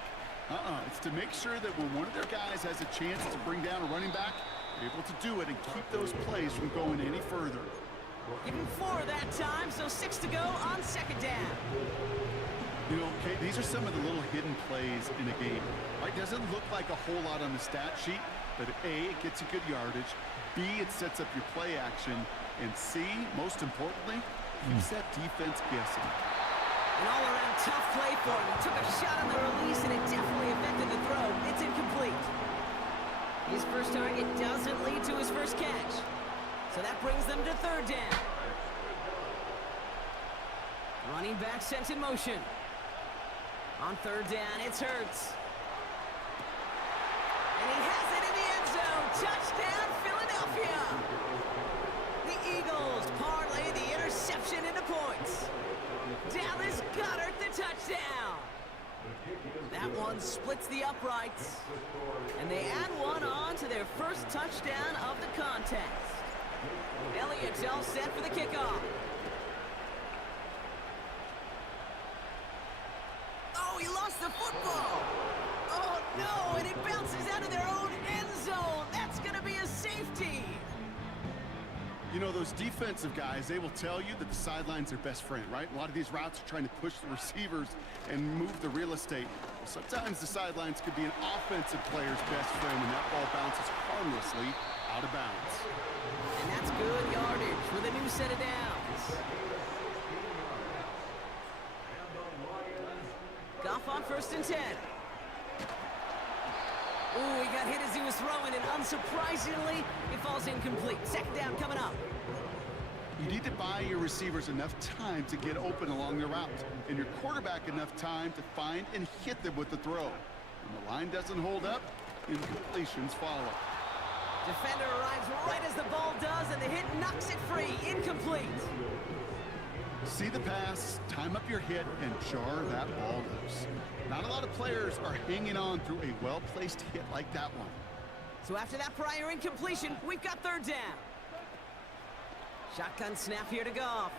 It's to make sure that when one of their guys has a chance to bring down a running back, they're able to do it and keep those plays from going any further. Give him 4 that time, so 6 to go on 2nd down. You know, okay, these are some of the little hidden plays in a game. Right? Doesn't look like a whole lot on the stat sheet, but A, it gets you good yardage. B, it sets up your play action. And C, most importantly, keeps that defense guessing. An all-around tough play for him. He took a shot on the release, and it definitely affected the throw. It's incomplete. His first target doesn't lead to his first catch. So that brings them to 3rd down. Running back sent in motion. On 3rd down, it's Hurts. And he has it in the end zone. Touchdown, Philadelphia. The Eagles parlay the interception into points. Dallas Goedert the touchdown. That one splits the uprights. And they add one on to their first touchdown of the contest. Elliott's all set for the kickoff. Oh, he lost the football. Oh, no, and it bounces out of their own end zone. That's going to be a safety. You know, those defensive guys, they will tell you that the sideline's their best friend, right? A lot of these routes are trying to push the receivers and move the real estate. Sometimes the sidelines could be an offensive player's best friend when that ball bounces harmlessly out of bounds. And that's good yardage with a new set of downs. Goff on 1st and 10. Ooh, he got hit as he was throwing, and unsurprisingly, it falls incomplete. 2nd down coming up. You need to buy your receivers enough time to get open along the route, and your quarterback enough time to find and hit them with the throw. When the line doesn't hold up, incompletions follow. Defender arrives right as the ball does, and the hit knocks it free. Incomplete. See the pass, time up your hit, and jar that ball loose. Not a lot of players are hanging on through a well-placed hit like that one. So after that prior incompletion, we've got 3rd down. Shotgun snap here to Goff.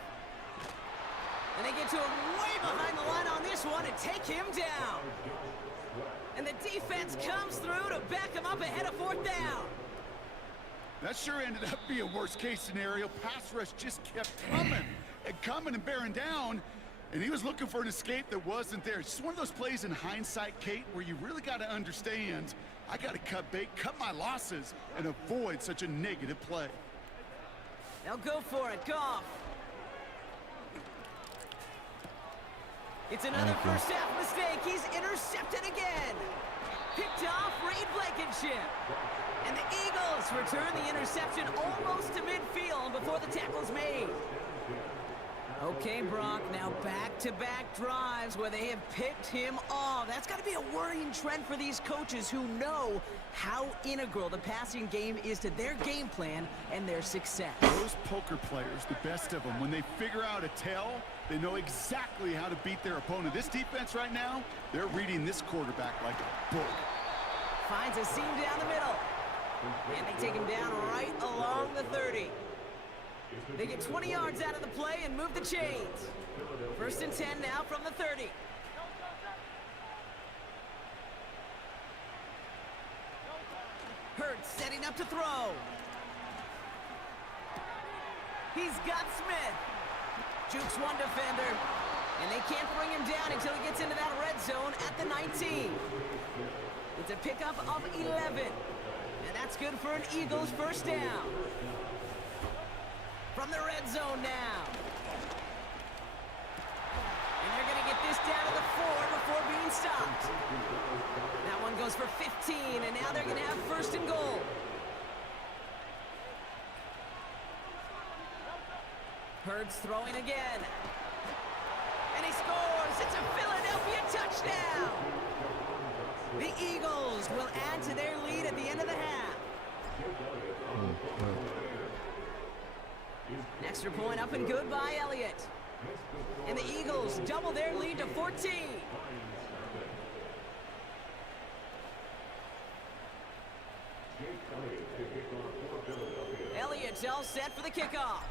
And they get to him way behind the line on this one and take him down. And the defense comes through to back him up ahead of 4th down. That sure ended up being a worst-case scenario. Pass rush just kept coming and bearing down, and he was looking for an escape that wasn't there. It's just one of those plays in hindsight, Kate, where you really got to understand, I got to cut bait, cut my losses, and avoid such a negative play. They'll go for it, Goff. It's another first half mistake. He's intercepted again. Picked off Reed Blankenship. And the Eagles return the interception almost to midfield before the tackle's made. Okay, Brock, now back-to-back drives where they have picked him off. That's got to be a worrying trend for these coaches who know how integral the passing game is to their game plan and their success. Those poker players, the best of them, when they figure out a tell, they know exactly how to beat their opponent. This defense right now, they're reading this quarterback like a book. Finds a seam down the middle. And they take him down right along the 30. They get 20 yards out of the play and move the chains. 1st and 10 now from the 30. Hurts setting up to throw. He's got Smith. Jukes one defender. And they can't bring him down until he gets into that red zone at the 19. It's a pickup of 11. And that's good for an Eagles first down. From the red zone now. And they're going to get this down to the 4 before being stopped. That one goes for 15, and now they're going to have 1st and goal. Hurts throwing again. And he scores. It's a Philadelphia touchdown. The Eagles will add to their lead at the end of the half. Extra point up and good by Elliott. And the Eagles double their lead to 14. Elliott's all set for the kickoff.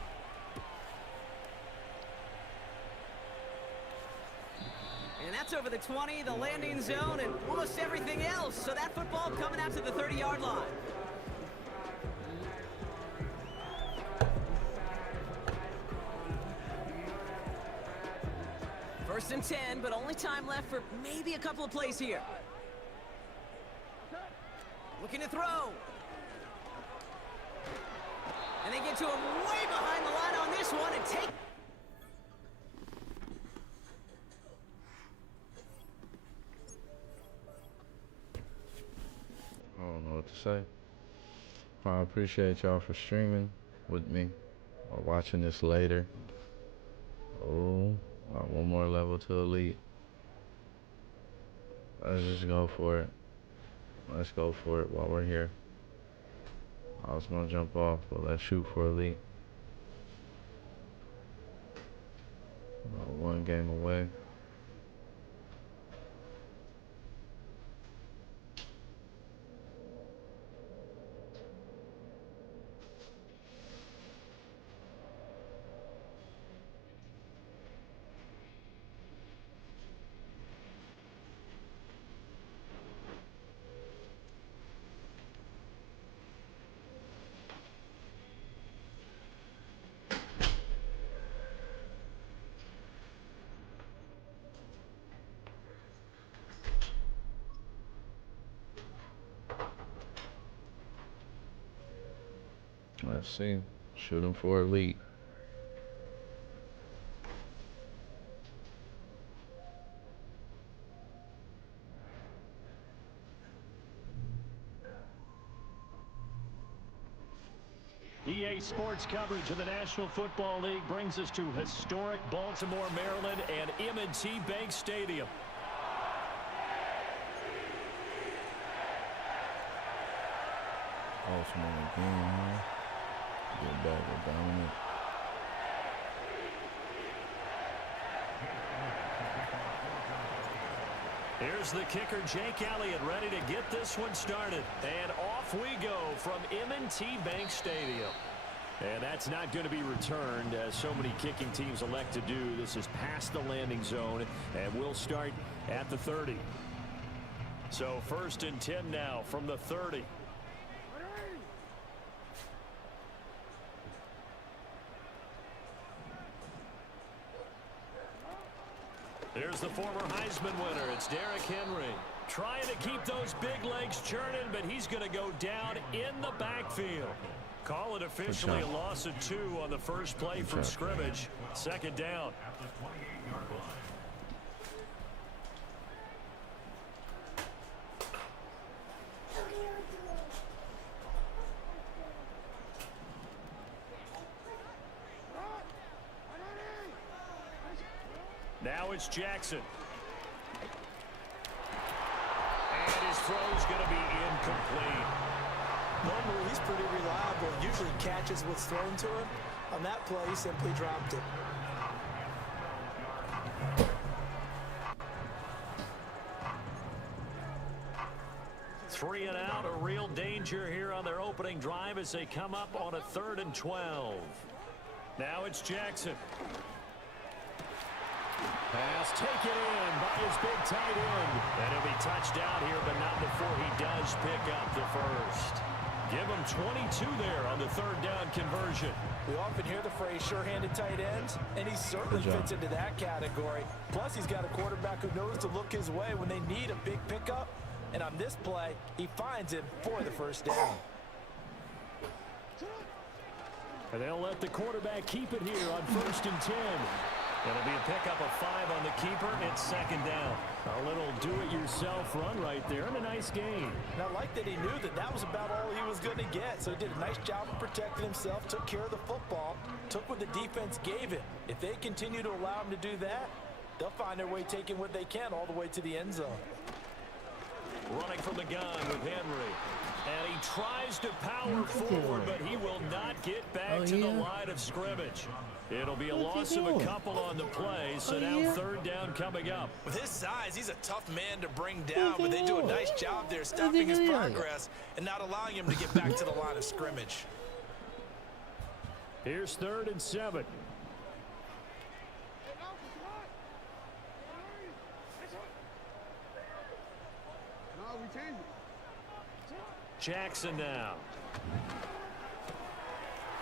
And that's over the 20, the landing zone, and almost everything else. So that football coming out to the 30-yard line. First and 10, but only time left for maybe a couple of plays here. Looking to throw. And they get to him way behind the line on this one and take... I don't know what to say. I appreciate y'all for streaming with me or watching this later. Oh, got one more level to elite. Let's just go for it. Let's go for it while we're here. I was gonna jump off, but let's shoot for elite. One game away. Let's see. Shooting for elite. EA Sports coverage of the National Football League brings us to historic Baltimore, Maryland, and M&T Bank Stadium. Baltimore again, huh? Get back with dominant. Here's the kicker, Jake Elliott, ready to get this one started. And off we go from M&T Bank Stadium. And that's not going to be returned, as so many kicking teams elect to do. This is past the landing zone, and we'll start at the 30. So 1st and 10 now from the 30. Here's the former Heisman winner. It's Derrick Henry. Trying to keep those big legs churning, but he's going to go down in the backfield. Call it officially a loss of 2 on the first play from scrimmage. 2nd down. it's Jackson. And his throw's going to be incomplete. Normally, he's pretty reliable. Usually catches what's thrown to him. On that play, he simply dropped it. Three and out, a real danger here on their opening drive as they come up on a 3rd and 12. Now it's Jackson. Pass taken in by his big tight end. And he'll be touched out here, but not before he does pick up the first. Give him 22 there on the 3rd down conversion. We often hear the phrase sure-handed tight ends, and he certainly fits into that category. Plus, he's got a quarterback who knows to look his way when they need a big pickup. And on this play, he finds him for the first down. And they'll let the quarterback keep it here on 1st and 10. It'll be a pickup of 5 on the keeper. It's 2nd down. A little do-it-yourself run right there and a nice gain. And I like that he knew that that was about all he was going to get. So he did a nice job of protecting himself, took care of the football, took what the defense gave him. If they continue to allow him to do that, they'll find their way taking what they can all the way to the end zone. Running from the gun with Henry. And he tries to power forward, but he will not get back to the line of scrimmage. It'll be a loss of a couple on the play, so now 3rd down coming up. With his size, he's a tough man to bring down, but they do a nice job there stopping his progress and not allowing him to get back to the line of scrimmage. Here's 3rd and 7. Jackson now.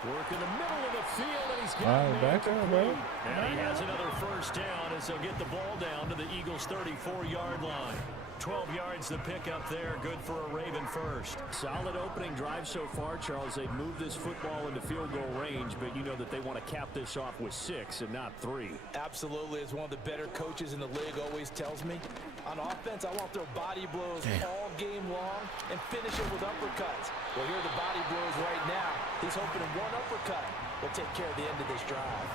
Work in the middle of the field, and he's got it back up, bro. And he has another first down as they'll get the ball down to the Eagles' 34-yard line. 12 yards the pickup there, good for a Raven first. Solid opening drive so far, Charles. They've moved this football into field goal range, but you know that they want to cap this off with 6 and not 3. Absolutely, as one of the better coaches in the league always tells me, on offense, I want to throw body blows all game long and finish it with uppercuts. Well, here are the body blows right now. He's hoping in one uppercut will take care of the end of this drive.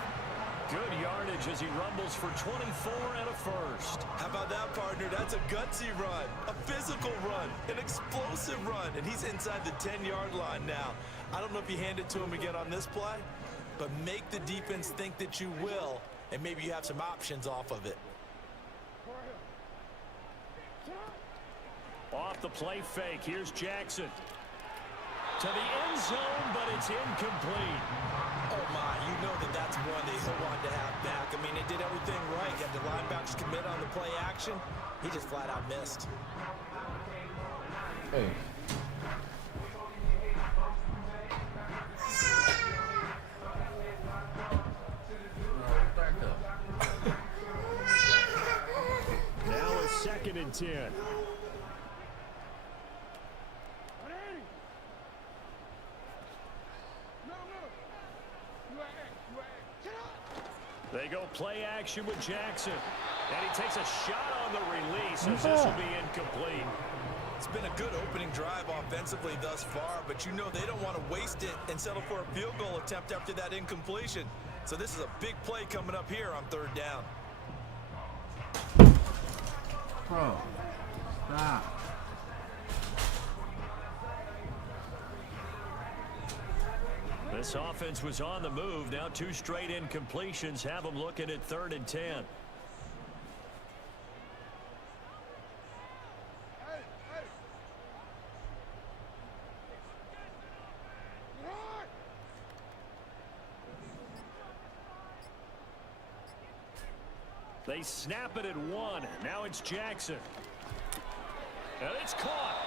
Good yardage as he rumbles for 24 and a first. How about that, partner? That's a gutsy run, a physical run, an explosive run, and he's inside the 10-yard line now. I don't know if you hand it to him again on this play, but make the defense think that you will, and maybe you have some options off of it. Off the play fake, here's Jackson. To the end zone, but it's incomplete. Oh, my, you know that that's one that he'll want to have back. I mean, they did everything right. Got the linebackers commit on the play action. He just flat out missed. Hey. Now it's 2nd and 10. They go play action with Jackson. And he takes a shot on the release as this will be incomplete. It's been a good opening drive offensively thus far, but you know they don't want to waste it and settle for a field goal attempt after that incompletion. So this is a big play coming up here on 3rd down. Bro, stop. This offense was on the move. Now 2 straight incompletions have them looking at 3rd and 10. They snap it at 1. Now it's Jackson. And it's caught.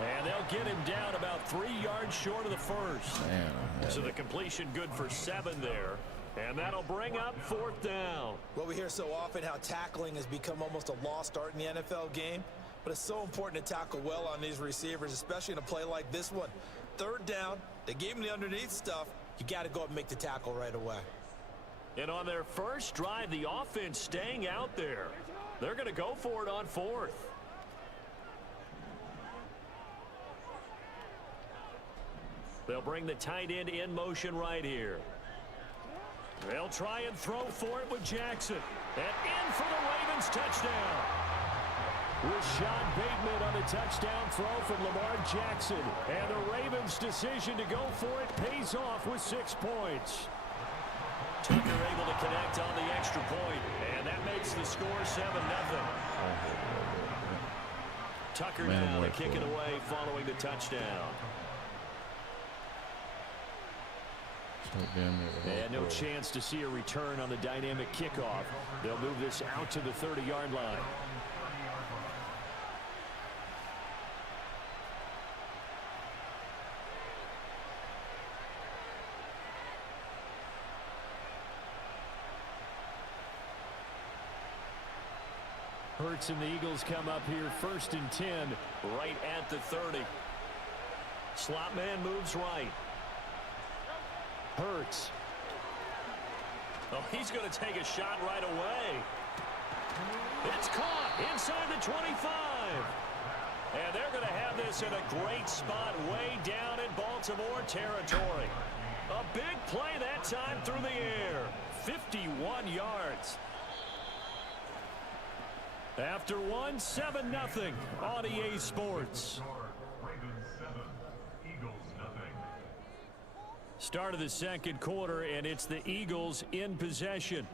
And they'll get him down about 3 yards short of the first. Man, so the completion good for 7 there. And that'll bring up 4th down. Well, we hear so often how tackling has become almost a lost art in the NFL game. But it's so important to tackle well on these receivers, especially in a play like this one. 3rd down, they gave him the underneath stuff. You got to go up and make the tackle right away. And on their first drive, the offense staying out there. They're going to go for it on 4th. They'll bring the tight end in motion right here. They'll try and throw for it with Jackson. And in for the Ravens touchdown. Rashad Bateman on the touchdown throw from Lamar Jackson. And the Ravens' decision to go for it pays off with 6 points. Tucker able to connect on the extra point. And that makes the score 7-0. Tucker now to kick it away following the touchdown. And no chance to see a return on the dynamic kickoff. They'll move this out to the 30-yard line. Hurts and the Eagles come up here 1st and 10 right at the 30. Slot man moves right. Hurts. Oh, he's going to take a shot right away. It's caught inside the 25. And they're going to have this in a great spot way down in Baltimore territory. A big play that time through the air. 51 yards. After 7-0 on EA Sports. Start of the second quarter, and it's the Eagles in possession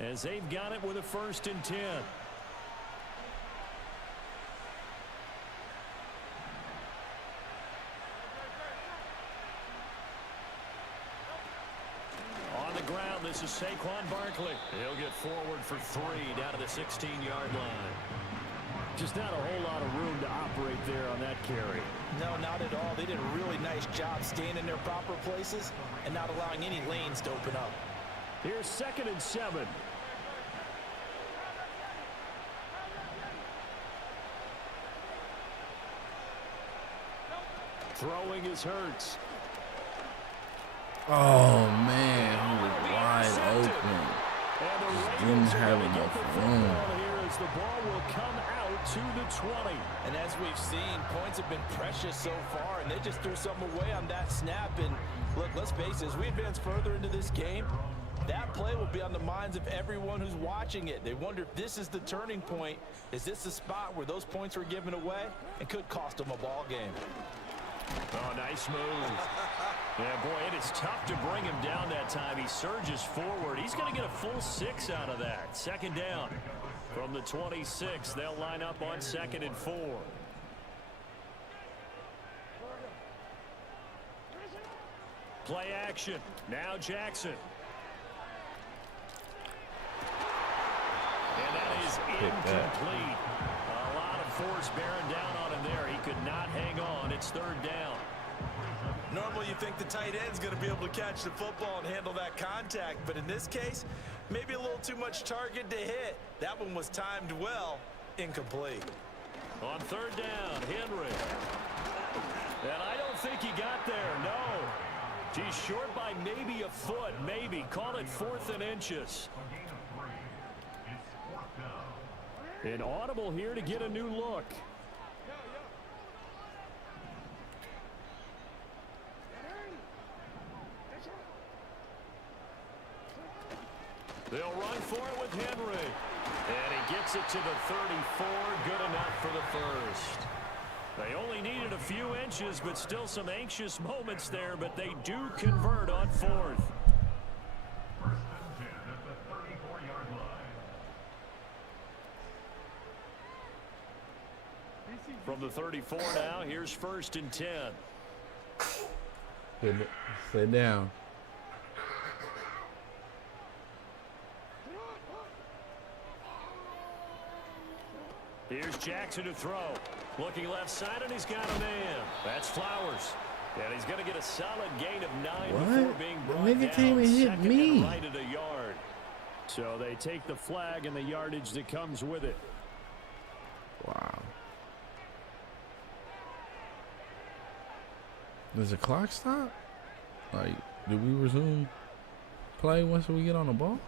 as they've got it with a 1st and 10. On the ground, this is Saquon Barkley. He'll get forward for 3 down to the 16-yard line. Just not a whole lot of room to operate there on that carry. No, not at all. They did a really nice job staying in their proper places and not allowing any lanes to open up. Here's 2nd and 7. Throwing is Hurts. Oh, man, he was wide open. Just didn't have enough room. The ball will come out to the 20. And as we've seen, points have been precious so far, and they just threw something away on that snap. And look, let's face it, as we advance further into this game, that play will be on the minds of everyone who's watching it. They wonder if this is the turning point. Is this the spot where those points were given away and could cost them a ball game? Oh, nice move. Yeah, boy, it is tough to bring him down that time. He surges forward. He's going to get a full 6 out of that. 2nd down. From the 26, they'll line up on 2nd and 4. Play action. Now Jackson. And that is incomplete. A lot of force bearing down on him there. He could not hang on. It's 3rd down. Normally you think the tight end's going to be able to catch the football and handle that contact, but in this case, maybe a little too much target to hit. That one was timed well, incomplete. On 3rd down, Henry. And I don't think he got there, no. He's short by maybe a foot, maybe. Call it 4th and inches. An audible here to get a new look. They'll run for it with Henry. And he gets it to the 34. Good enough for the 1st. They only needed a few inches, but still some anxious moments there, but they do convert on 4th. From the 34 now, here's 1st and 10. Sit down. Here's Jackson to throw. Looking left side, and he's got a man. That's Flowers. And he's going to get a solid gain of 9 before being brought the nigga down. can't even hit me. Right at a yard. So they take the flag and the yardage that comes with it. Wow. Does the clock stop? Like, do we resume play once we get on the ball?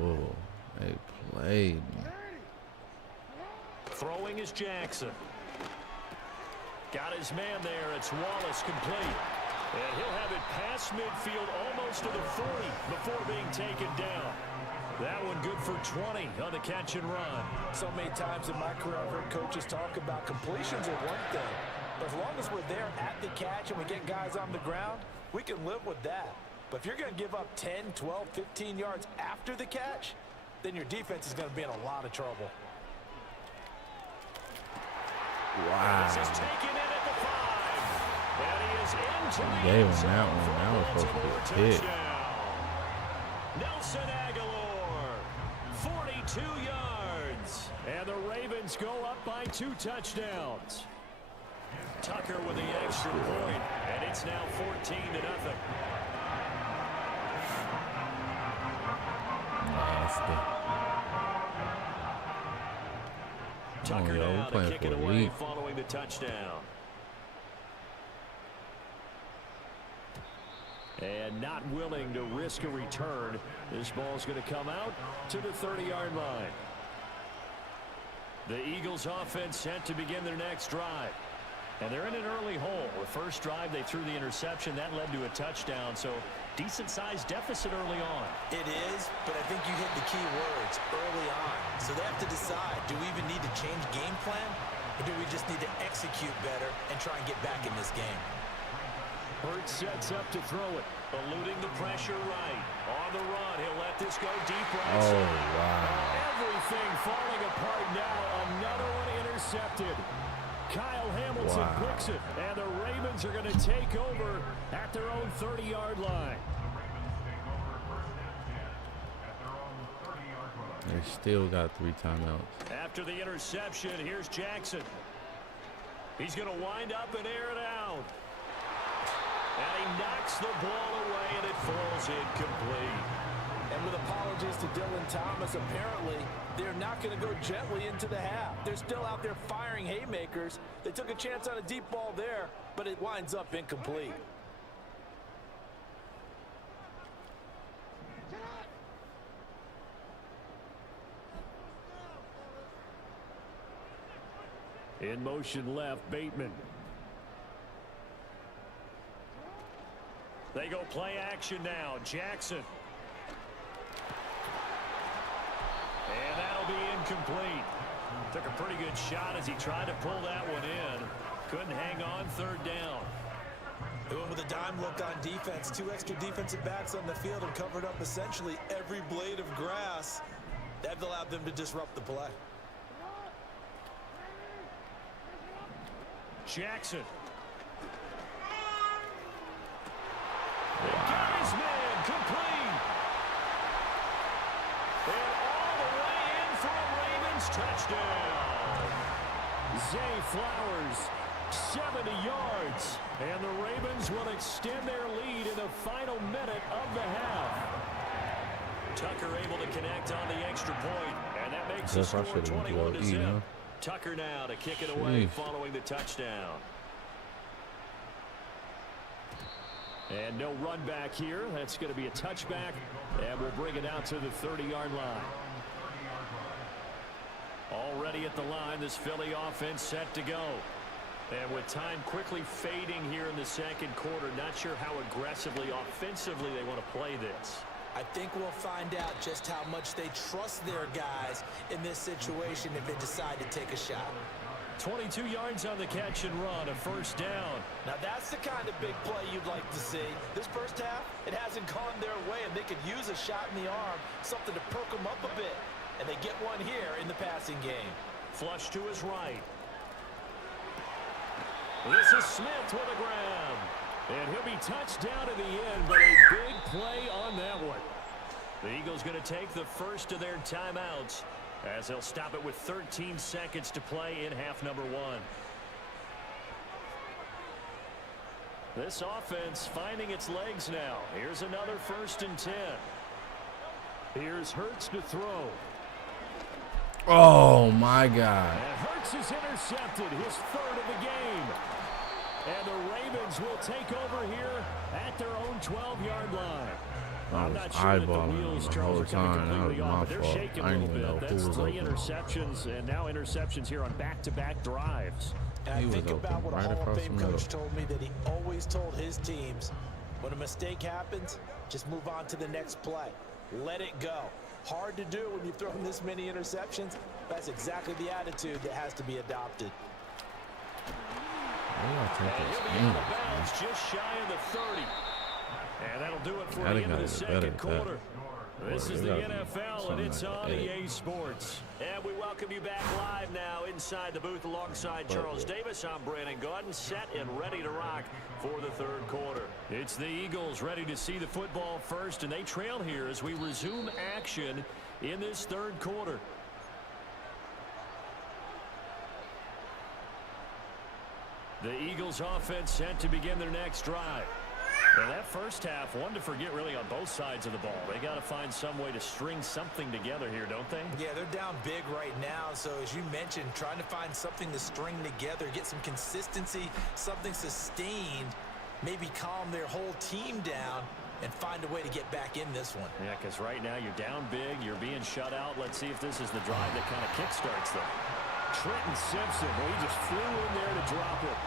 Oh, they played me. Throwing is Jackson. Got his man there. It's Wallace complete. And he'll have it past midfield almost to the 40 before being taken down. That one good for 20 on the catch and run. So many times in my career I've heard coaches talk about completions are one thing. But as long as we're there at the catch and we get guys on the ground, we can live with that. But if you're going to give up 10, 12, 15 yards after the catch, then your defense is going to be in a lot of trouble. Wow. This is taken in at the 5. And he is into the Gave end him zone that one. for That was a supposed to be a Baltimore hit. touchdown. Nelson Aguilar, 42 yards. And the Ravens go up by 2 touchdowns. Tucker with the extra point, and it's now 14-0. Nasty. Tucker yo, now we playing to kick for it a away lead. following the touchdown. And not willing to risk a return. This ball's going to come out to the 30-yard line. The Eagles offense set to begin their next drive. And they're in an early hole. The first drive, they threw the interception. That led to a touchdown. So decent-sized deficit early on. It is, but I think you hit the key words early on. So they have to decide, do we even need to change game plan? Or do we just need to execute better and try and get back in this game? Hurts sets up to throw it. Eluding the pressure right. On the run, he'll let this go deep right Oh, side. wow. Everything falling apart now. Another one intercepted. Kyle Hamilton picks it, and the Ravens are going to take over at their own 30-yard line. They still got 3 timeouts. After the interception, here's Jackson. He's going to wind up and air it out. And he knocks the ball away, and it falls incomplete. And with apologies to Dylan Thomas, apparently they're not going to go gently into the half. They're still out there firing haymakers. They took a chance on a deep ball there, but it winds up incomplete. In motion left, Bateman. They go play action now. Jackson. And that'll be incomplete. Took a pretty good shot as he tried to pull that one in. Couldn't hang on, 3rd down. They went with a dime look on defense. 2 extra defensive backs on the field and covered up essentially every blade of grass. That allowed them to disrupt the play. Jackson. Got his man complete. And all the way in for a Ravens touchdown. Zay Flowers, 70 yards. And the Ravens will extend their lead in the final minute of the half. Tucker able to connect on the extra point, and that makes the score 21-0. Tucker now to kick it away following the touchdown. And no run back here. That's going to be a touchback, and we'll bring it out to the 30-yard line. Already at the line, this Philly offense set to go. And with time quickly fading here in the second quarter, not sure how aggressively, offensively they want to play this. I think we'll find out just how much they trust their guys in this situation if they decide to take a shot. 22 yards on the catch and run, a 1st down. Now that's the kind of big play you'd like to see. This first half, it hasn't gone their way, and they could use a shot in the arm, something to perk them up a bit. And they get one here in the passing game. Flush to his right. This is Smith with a grab. And he'll be touched down at the end, but a big play on that one. The Eagles going to take the first of their timeouts as they'll stop it with 13 seconds to play in half number 1. This offense finding its legs now. Here's another 1st and 10. Here's Hurts to throw. Oh, my God. And Hurts is intercepted, his 3rd of the game. And the Ravens will take over here at their own 12-yard line. I'm not sure that the wheels, Charles, are coming completely off, but they're shaking a little bit. That's 3 interceptions, and now interceptions here on back-to-back drives. And He I was think about open what a right Hall of across the Fame middle. coach told me, that he always told his teams, when a mistake happens, just move on to the next play. Let it go. Hard to do when you've thrown this many interceptions. That's exactly the attitude that has to be adopted. He'll be out of bounds just shy of the 30. And that'll do it for the end of the second quarter. This is the NFL, and it's on EA Sports. And we welcome you back live now inside the booth alongside Charles Davis. I'm Brandon Gaudin, set and ready to rock for the third quarter. It's the Eagles ready to see the football first, and they trail here as we resume action in this third quarter. The Eagles offense set to begin their next drive. And that first half, one to forget really on both sides of the ball. They got to find some way to string something together here, don't they? Yeah, they're down big right now. So as you mentioned, trying to find something to string together, get some consistency, something sustained, maybe calm their whole team down and find a way to get back in this one. Yeah, because right now you're down big, you're being shut out. Let's see if this is the drive that kind of kickstarts them. Trenton Simpson, well, he just flew in there to drop it.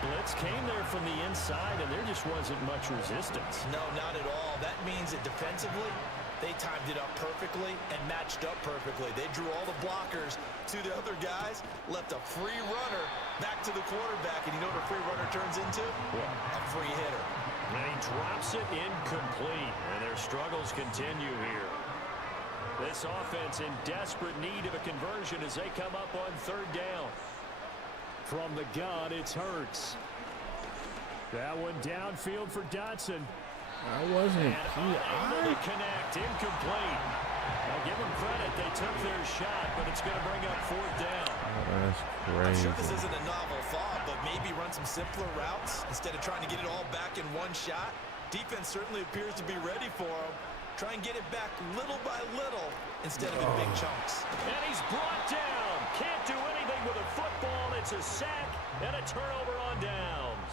Blitz came there from the inside, and there just wasn't much resistance. No, not at all. That means that defensively, they timed it up perfectly and matched up perfectly. They drew all the blockers to the other guys, left a free runner back to the quarterback, and you know what a free runner turns into? What? A free hitter. And he drops it incomplete, and their struggles continue here. This offense in desperate need of a conversion as they come up on third down. From the gun, it's Hurts. That one downfield for Dotson. I wasn't. And unable to connect, incomplete. Now give them credit, they took their shot, but it's going to bring up fourth down. Oh, that's I'm crazy. sure this isn't a novel thought, but maybe run some simpler routes instead of trying to get it all back in one shot. Defense certainly appears to be ready for them. Try and get it back little by little instead of in big chunks. And he's brought down. Can't do anything with a football. It's a sack and a turnover on downs.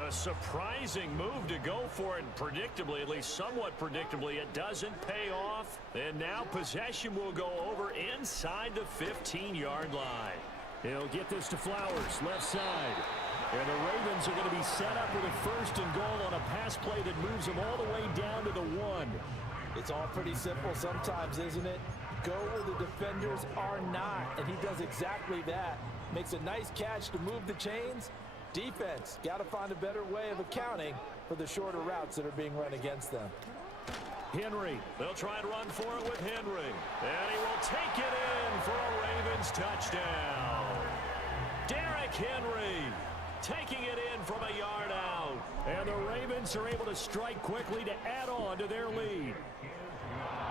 A surprising move to go for it, predictably, at least somewhat predictably. It doesn't pay off. And now possession will go over inside the 15-yard line. He'll get this to Flowers, left side. And the Ravens are going to be set up with a first and goal on a pass play that moves them all the way down to the 1. It's all pretty simple sometimes, isn't it? Go where the defenders are not, and he does exactly that. Makes a nice catch to move the chains. Defense, got to find a better way of accounting for the shorter routes that are being run against them. Henry, they'll try and run for it with Henry. And he will take it in for a Ravens touchdown. Derrick Henry taking it in from a yard out. And the Ravens are able to strike quickly to add on to their lead.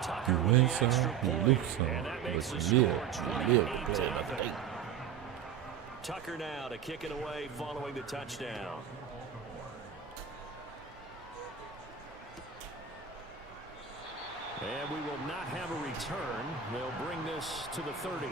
Tucker with the extra point, and that makes the score 28-0. Tucker now to kick it away following the touchdown. And we will not have a return. They'll bring this to the 30.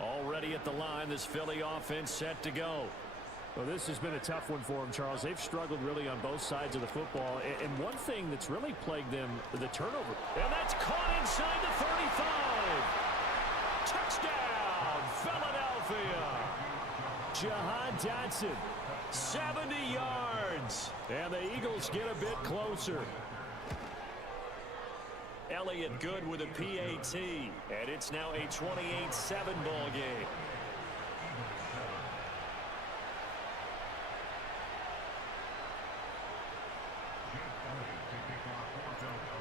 Already at the line, this Philly offense set to go. Well, this has been a tough one for them, Charles. They've struggled really on both sides of the football. And one thing that's really plagued them, the turnover. And that's caught inside the 35. Touchdown, Philadelphia. Jahan Dotson, 70 yards. And the Eagles get a bit closer. Elliott good with a PAT, and it's now a 28-7 ball game.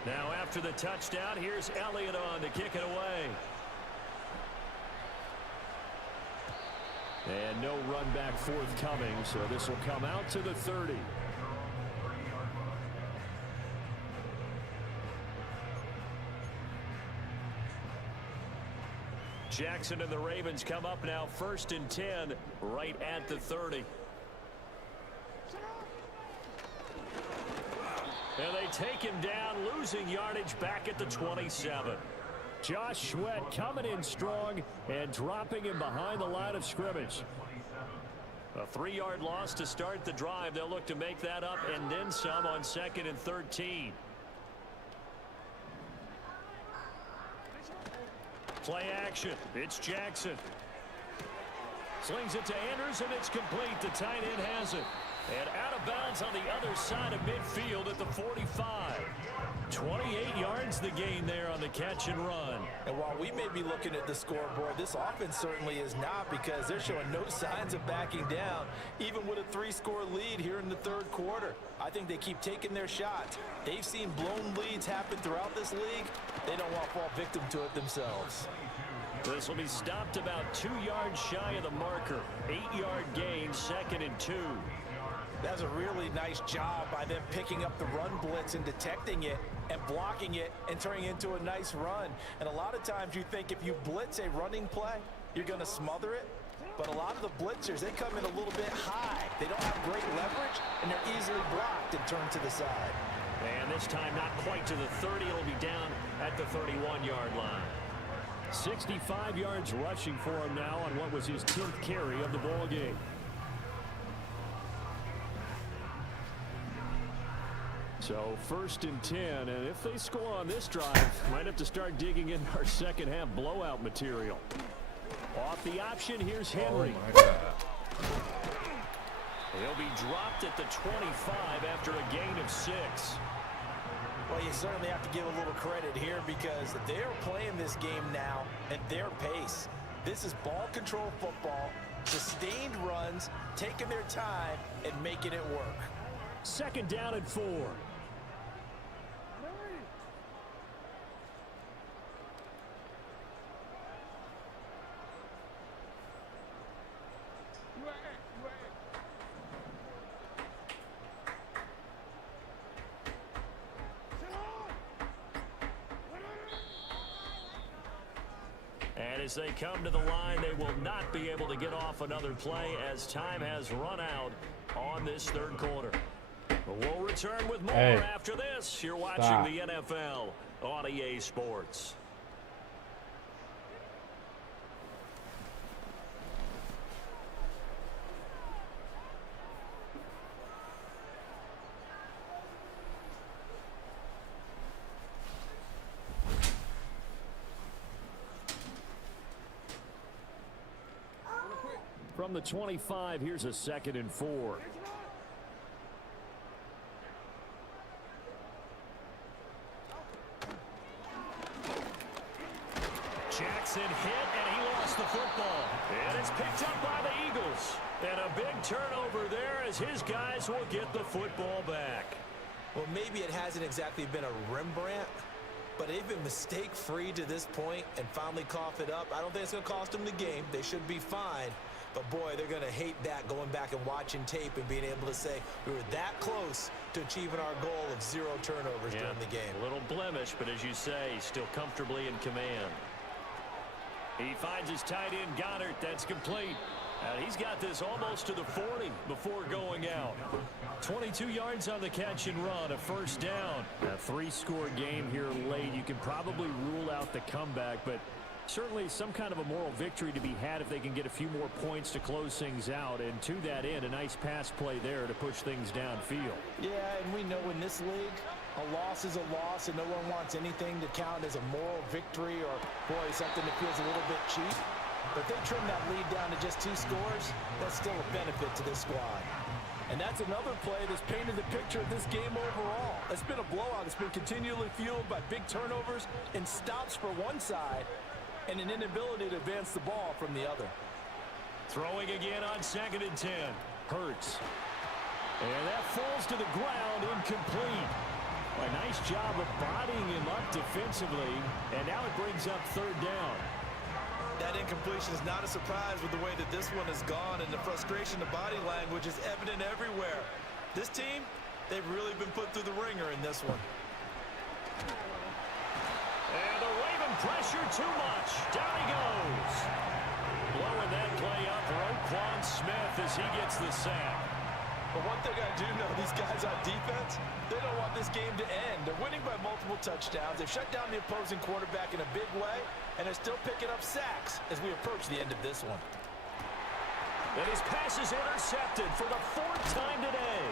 Now after the touchdown, here's Elliott on to kick it away. And no run back forthcoming, so this will come out to the 30. Jackson and the Ravens come up now 1st and 10 right at the 30. And they take him down, losing yardage back at the 27. Josh Sweat coming in strong and dropping him behind the line of scrimmage. A 3-yard loss to start the drive. They'll look to make that up and then some on 2nd and 13. Play action. It's Jackson. Slings it to Andrews, and it's complete. The tight end has it. And out of bounds on the other side of midfield at the 45. 28 yards the gain there on the catch and run. And while we may be looking at the scoreboard, this offense certainly is not, because they're showing no signs of backing down, even with a 3-score lead here in the 3rd quarter. I think they keep taking their shots. They've seen blown leads happen throughout this league. They don't want to fall victim to it themselves. This will be stopped about 2 yards shy of the marker. 8-yard gain, 2nd and 2. That's a really nice job by them picking up the run blitz and detecting it and blocking it and turning it into a nice run. And a lot of times you think if you blitz a running play, you're going to smother it. But a lot of the blitzers, they come in a little bit high. They don't have great leverage, and they're easily blocked and turned to the side. And this time not quite to the 30. It'll be down at the 31-yard line. 65 yards rushing for him now on what was his 10th carry of the ball game. So 1st and 10, and if they score on this drive, might have to start digging in our second half blowout material. Off the option, here's Henry. Oh my God. He'll be dropped at the 25 after a gain of 6. Well, you certainly have to give a little credit here, because they're playing this game now at their pace. This is ball control football, sustained runs, taking their time and making it work. 2nd down and 4. And as they come to the line, they will not be able to get off another play as time has run out on this 3rd quarter. We'll return with more after this. You're watching the NFL on EA Sports. From the 25, here's a 2nd and 4. Jackson hit, and he lost the football. And it's picked up by the Eagles. And a big turnover there as his guys will get the football back. Well, maybe it hasn't exactly been a Rembrandt, but they've been mistake-free to this point and finally cough it up. I don't think it's going to cost them the game. They should be fine. But, boy, they're going to hate that, going back and watching tape and being able to say we were that close to achieving our goal of 0 turnovers during the game. A little blemish, but as you say, still comfortably in command. He finds his tight end, Goddard. That's complete. And he's got this almost to the 40 before going out. 22 yards on the catch and run, a 1st down. A 3-score game here late. You can probably rule out the comeback, but certainly some kind of a moral victory to be had if they can get a few more points to close things out. And to that end, a nice pass play there to push things downfield. Yeah, and we know in this league, a loss is a loss, and no one wants anything to count as a moral victory or, boy, something that feels a little bit cheap. But they trim that lead down to just 2 scores. That's still a benefit to this squad. And that's another play that's painted the picture of this game overall. It's been a blowout. It's been continually fueled by big turnovers and stops for one side and an inability to advance the ball from the other. Throwing again on 2nd and 10. Hurts. And that falls to the ground, incomplete. A nice job of bodying him up defensively, and now it brings up 3rd down. That incompletion is not a surprise with the way that this one has gone, and the frustration of body language is evident everywhere. This team, they've really been put through the ringer in this one. And the Raven pressure too much. Down he goes. Blowing that play up, Roquan Smith as he gets the sack. But one thing I do know, these guys on defense, they don't want this game to end. They're winning by multiple touchdowns. They've shut down the opposing quarterback in a big way, and they're still picking up sacks as we approach the end of this one. And his pass is intercepted for the 4th time today.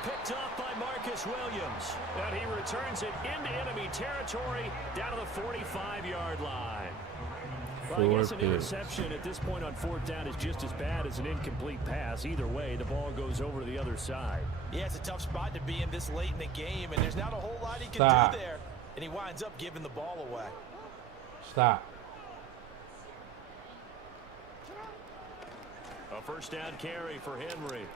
Picked off by Marcus Williams. And he returns it into enemy territory down to the 45-yard line. Well, I guess an interception at this point on 4th down is just as bad as an incomplete pass. Either way, the ball goes over to the other side. Yeah, it's a tough spot to be in this late in the game, and there's not a whole lot he can do there. And he winds up giving the ball away. Stop. A 1st down carry for Henry.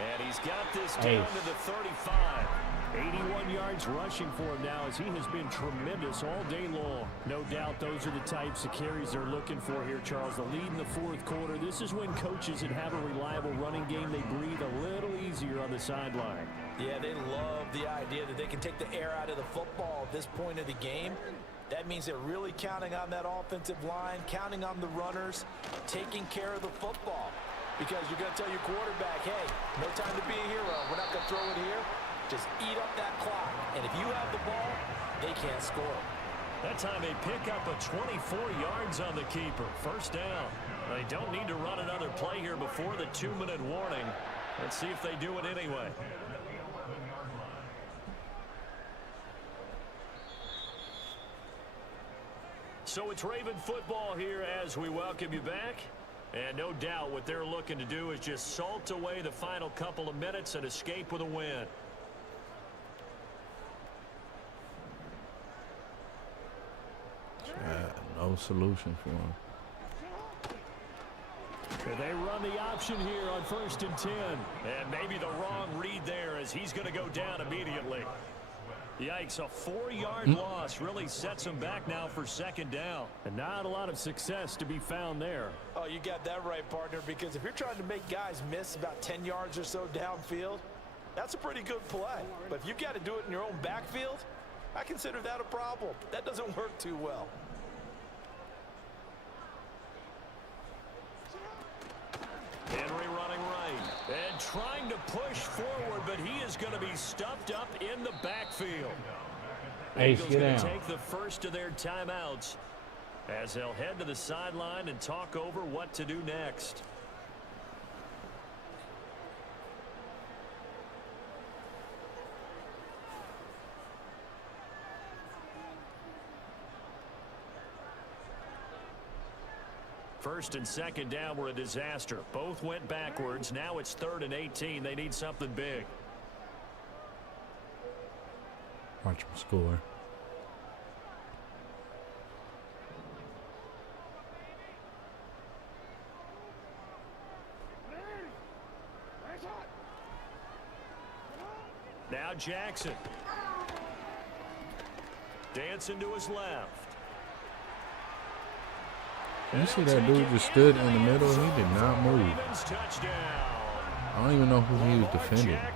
And he's got this down to the 35. 81 yards rushing for him now as he has been tremendous all day long. No doubt those are the types of carries they're looking for here, Charles. The lead in the 4th quarter. This is when coaches that have a reliable running game, they breathe a little easier on the sideline. Yeah, they love the idea that they can take the air out of the football at this point of the game. That means they're really counting on that offensive line, counting on the runners, taking care of the football. Because you're going to tell your quarterback, hey, no time to be a hero. We're not going to throw it here. Just eat up that clock. And if you have the ball, they can't score. That time they pick up a 24 yards on the keeper. 1st down. They don't need to run another play here before the 2-minute warning. Let's see if they do it anyway. So it's Raven football here as we welcome you back. And no doubt what they're looking to do is just salt away the final couple of minutes and escape with a win. No solution for him. They run the option here on 1st and 10. And maybe the wrong read there as he's going to go down immediately. Yikes, a 4-yard loss really sets him back now for 2nd down. And not a lot of success to be found there. Oh, you got that right, partner, because if you're trying to make guys miss about 10 yards or so downfield, that's a pretty good play. But if you've got to do it in your own backfield, I consider that a problem. That doesn't work too well. Henry running right and trying to push forward, but he is going to be stuffed up in the backfield. Eagles going to take the first of their timeouts as they'll head to the sideline and talk over what to do next. First and 2nd down were a disaster. Both went backwards. Now it's 3rd and 18. They need something big. Watch him score. Now Jackson. Dancing to his left. You see that dude just stood in the middle? He did not move. I don't even know who he was defending. I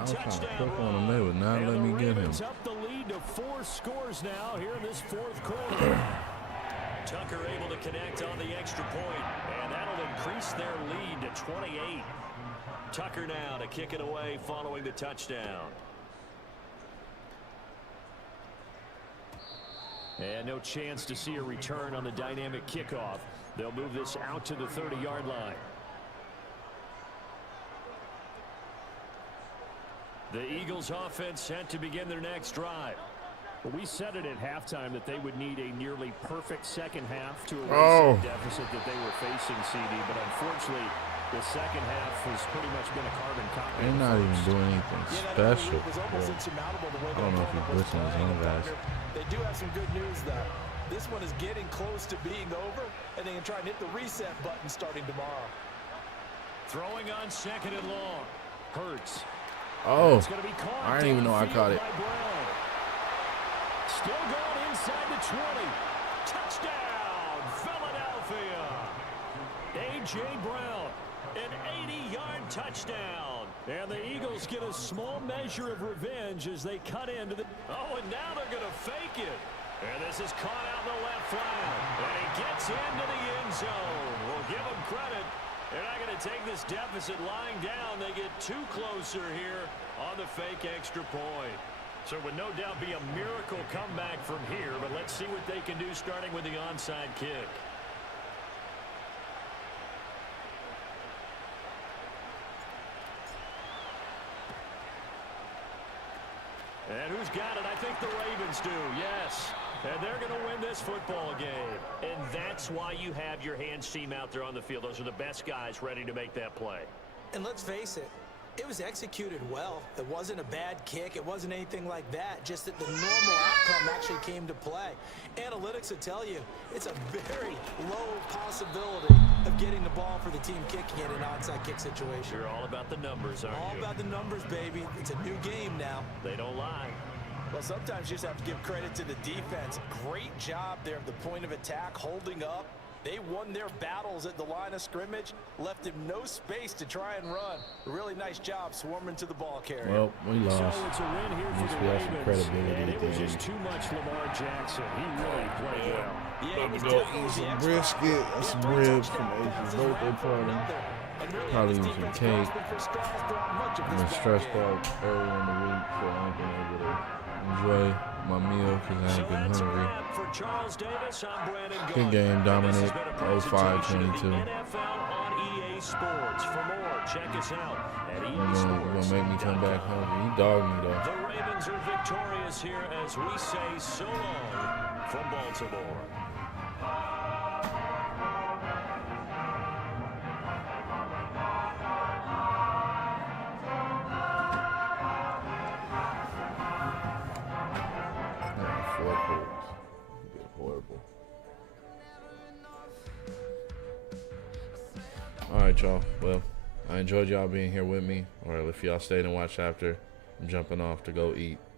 was trying to click on him. They would not let me get him. Up the lead to 4 scores now here in this 4th quarter. Tucker able to connect on the extra point, and that'll increase their lead to 28. Tucker now to kick it away following the touchdown. And no chance to see a return on the dynamic kickoff. They'll move this out to the 30-yard line. The Eagles offense set to begin their next drive. Well, we said it at halftime that they would need a nearly perfect 2nd half to erase the deficit that they were facing, CD. But unfortunately, the 2nd half has pretty much been a carbon copy. They're not even doing anything special. I don't know if he's listening to him, guys. They do have some good news, though. This one is getting close to being over, and they can try and hit the reset button starting tomorrow. Throwing on 2nd and long. Hurts. Oh, I didn't even know I caught it. Still going inside the 20. Touchdown, Philadelphia. A.J. Brown, an 80-yard touchdown. And the Eagles get a small measure of revenge as they cut into the... Oh, and now they're going to fake it. And this is caught out in the left flat. And he gets into the end zone. We'll give him credit. They're not going to take this deficit lying down. They get too closer here on the fake extra point. So it would no doubt be a miracle comeback from here, but let's see what they can do starting with the onside kick. And who's got it? I think the Ravens do, yes. And they're going to win this football game. And that's why you have your hands team out there on the field. Those are the best guys ready to make that play. And let's face it, it was executed well. It wasn't a bad kick. It wasn't anything like that. Just that the normal outcome actually came to play. Analytics will tell you it's a very low possibility of getting the ball for the team kicking it in an onside kick situation. You're all about the numbers, aren't you? All about the numbers, baby. It's a new game now. They don't lie. Well, sometimes you just have to give credit to the defense. Great job there at the point of attack, holding up. They won their battles at the line of scrimmage, left him no space to try and run. Really nice job swarming to the ball carrier. Well, we lost. So it's a win here for the Ravens, and it was just too much Lamar Jackson. He really played well. Yeah, About to go eat some brisket and some ribs from Ace's birthday party. Probably eat some cake. I've been stressed out earlier in the week, so I ain't been able to enjoy my meal because I ain't been hungry. Good game, Dominic. 05-22. You're gonna make me come back hungry. He dogged me though. The Ravens are victorious here as we say so long from Baltimore. Horrible. Alright, y'all. Well, I enjoyed y'all being here with me. Or if y'all stayed and watched after, I'm jumping off to go eat.